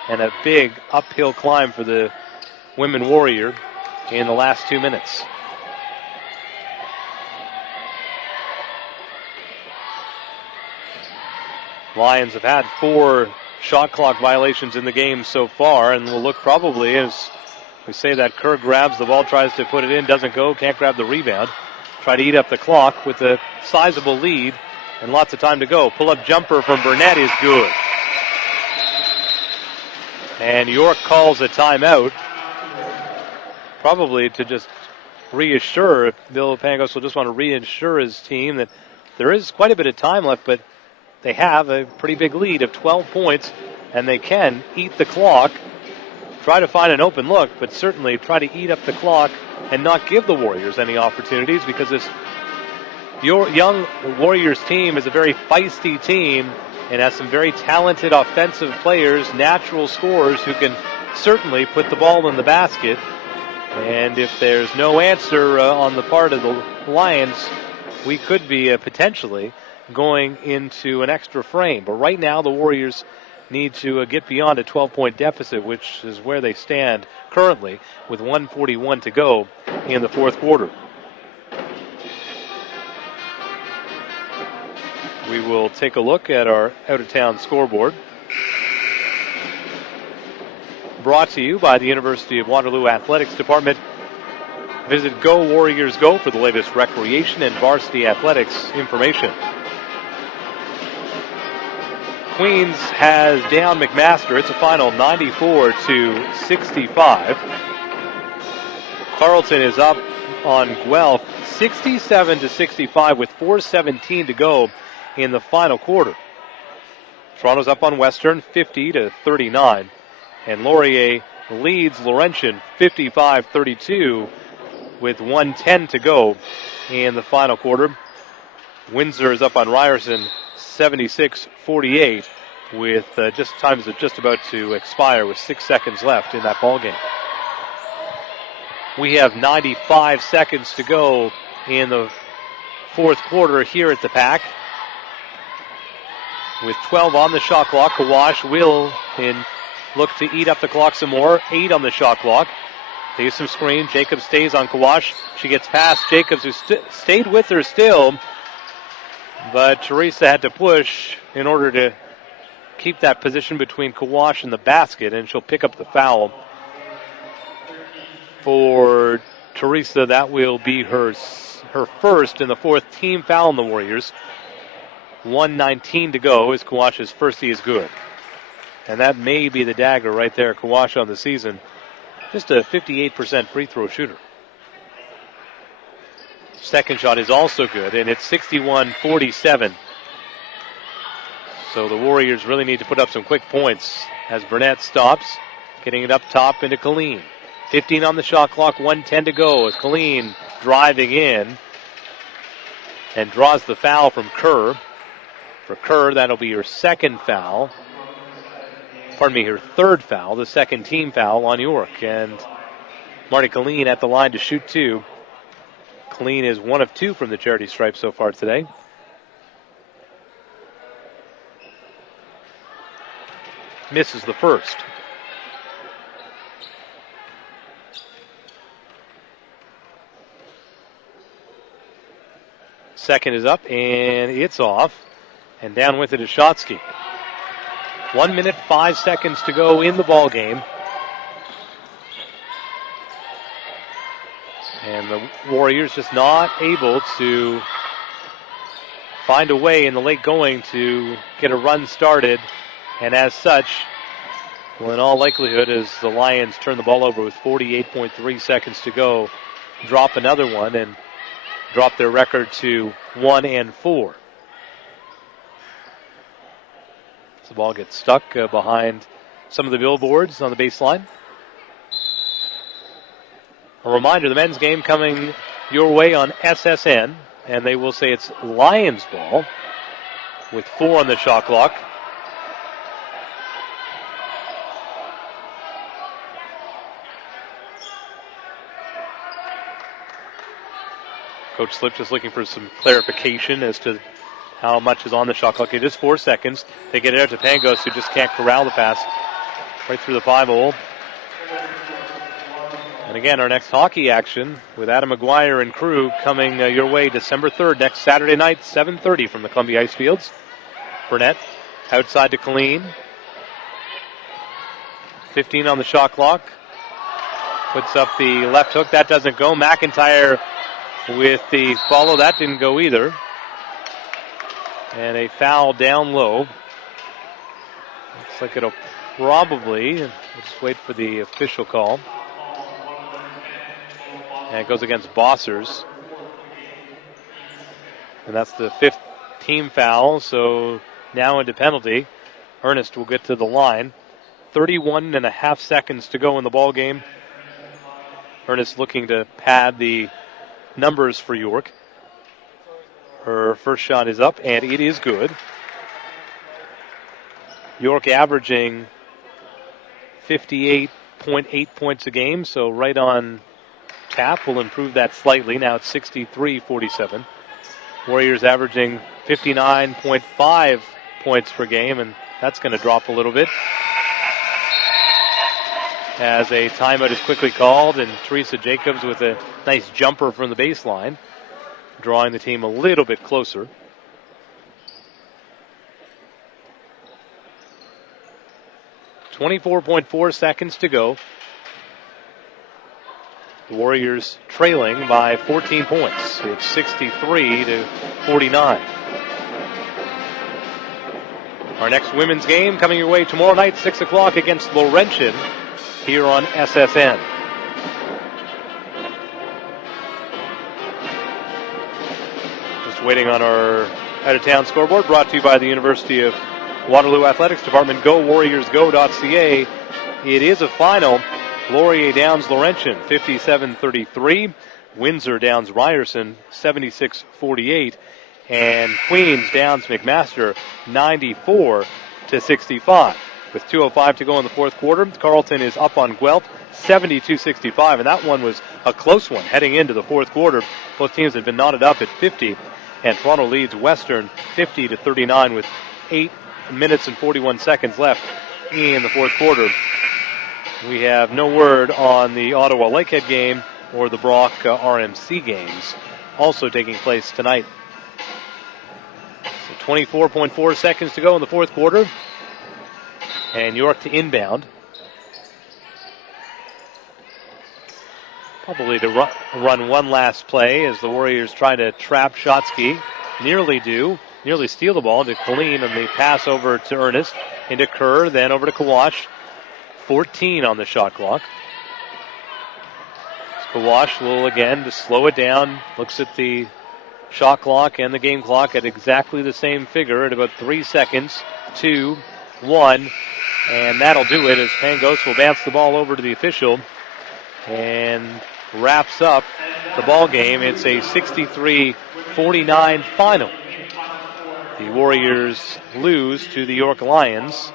And a big uphill climb for the women Warrior in the last 2 minutes. Lions have had 4 shot clock violations in the game so far, and will look probably, as we say, that Kerr grabs the ball, tries to put it in, doesn't go, can't grab the rebound. Try to eat up the clock with a sizable lead and lots of time to go. Pull-up jumper from Burnett is good. And York calls a timeout, probably to just reassure, Bill Pangos will just want to reassure his team that there is quite a bit of time left, but they have a pretty big lead of 12 points, and they can eat the clock, try to find an open look, but certainly try to eat up the clock and not give the Warriors any opportunities, because this young Warriors team is a very feisty team and has some very talented offensive players, natural scorers who can certainly put the ball in the basket. And if there's no answer on the part of the Lions, we could be potentially going into an extra frame. But right now the Warriors need to get beyond a 12-point deficit, which is where they stand currently with 1:41 to go in the fourth quarter. We will take a look at our out-of-town scoreboard. Brought to you by the University of Waterloo Athletics Department. Visit Go Warriors Go for the latest recreation and varsity athletics information. Queens has down McMaster. It's a final 94-65. Carleton is up on Guelph 67-65 with 4:17 to go in the final quarter. Toronto's up on Western 50-39. And Laurier leads Laurentian 55-32 with 1:10 to go in the final quarter. Windsor is up on Ryerson 76-48 with times just about to expire with 6 seconds left in that ball game. We have 95 seconds to go in the fourth quarter here at the Pack. With 12 on the shot clock, Kawash will look to eat up the clock some more. 8 on the shot clock. There's some screen. Jacobs stays on Kawash. She gets past Jacobs, who stayed with her still. But Teresa had to push in order to keep that position between Kawash and the basket, and she'll pick up the foul. For Teresa, that will be her first and the fourth team foul on the Warriors. 1:19 to go as Kawash's first tee is good. And that may be the dagger right there, Kawash on the season. Just a 58% free throw shooter. Second shot is also good, and it's 61-47. So the Warriors really need to put up some quick points as Burnett stops, getting it up top into Colleen. 15 on the shot clock, 1:10 to go as Colleen driving in and draws the foul from Kerr. For Kerr, that'll be her second foul. Pardon me, her third foul, the second team foul on York. And Marty Killeen at the line to shoot two. Killeen is 1 of 2 from the charity stripe so far today. Misses the first. Second is up, and it's off. And down with it is Shotsky. 1 minute, 5 seconds to go in the ball game. And the Warriors just not able to find a way in the late going to get a run started. And as such, well, in all likelihood, as the Lions turn the ball over with 48.3 seconds to go, drop another one and drop their record to 1-4. So the ball gets stuck behind some of the billboards on the baseline. A reminder, the men's game coming your way on SSN, and they will say it's Lions ball with 4 on the shot clock. Coach Slip just looking for some clarification as to how much is on the shot clock. It is 4 seconds. They get it out to Pangos, who just can't corral the pass right through the 5-hole. And again, our next hockey action with Adam McGuire and crew coming your way December 3rd, next Saturday night, 7:30 from the Columbia Ice Fields. Burnett outside to Killeen. 15 on the shot clock. Puts up the left hook. That doesn't go. McIntyre with the follow. That didn't go either. And a foul down low. Looks like it'll probably, we'll just wait for the official call. And it goes against Bossers. And that's the 5th team foul, so now into penalty. Ernest will get to the line. 31.5 seconds to go in the ball game. Ernest looking to pad the numbers for York. Her first shot is up, and it is good. York averaging 58.8 points a game, so right on tap. Will improve that slightly. Now it's 63-47. Warriors averaging 59.5 points per game, and that's going to drop a little bit as a timeout is quickly called, and Teresa Jacobs with a nice jumper from the baseline, drawing the team a little bit closer. .4 seconds to go. The Warriors trailing by 14 points. It's 63-49. Our next women's game coming your way tomorrow night, 6 o'clock against Laurentian here on SSN. Just waiting on our out-of-town scoreboard, brought to you by the University of Waterloo Athletics Department. GoWarriorsGo.ca. It is a final. Laurier downs Laurentian 57-33. Windsor downs Ryerson 76-48. And Queens downs McMaster 94-65. With 2:05 to go in the fourth quarter, Carleton is up on Guelph 72-65. And that one was a close one heading into the fourth quarter. Both teams had been knotted up at 50. And Toronto leads Western 50-39 with 8 minutes and 41 seconds left in the fourth quarter. We have no word on the Ottawa Lakehead game or the Brock RMC games also taking place tonight. So 24.4 seconds to go in the fourth quarter. And York to inbound. Probably to run one last play as the Warriors try to trap Shotsky. Nearly steal the ball to Killeen, and the pass over to Ernest, into Kerr, then over to Kawash. 14 on the shot clock. Kawash will again just slow it down. Looks at the shot clock and the game clock at exactly the same figure at about 3 seconds. 2, 1, and that'll do it as Pangos will bounce the ball over to the official. And wraps up the ball game. It's a 63-49 final. The Warriors lose to the York Lions.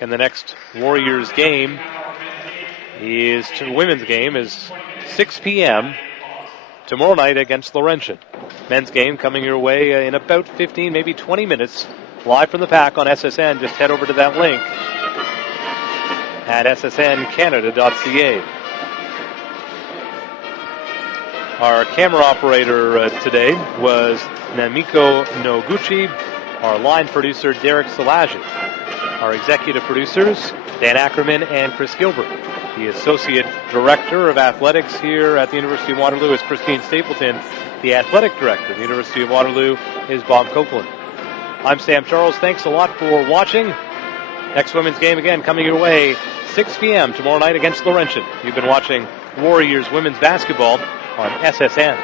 And the next Warriors game women's game is 6 p.m. tomorrow night against Laurentian. Men's game coming your way in about 15, maybe 20 minutes. Live from the Pack on SSN. Just head over to that link at ssncanada.ca. Our camera operator today was Namiko Noguchi. Our line producer, Derek Salaji. Our executive producers, Dan Ackerman and Chris Gilbert. The Associate Director of Athletics here at the University of Waterloo is Christine Stapleton. The Athletic Director of the University of Waterloo is Bob Copeland. I'm Sam Charles. Thanks a lot for watching. Next women's game again coming your way 6 p.m. tomorrow night against Laurentian. You've been watching Warriors women's basketball on SSN.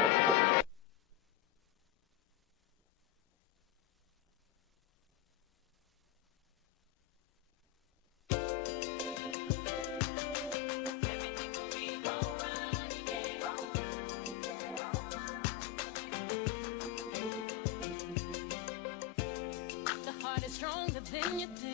The heart is stronger than you think.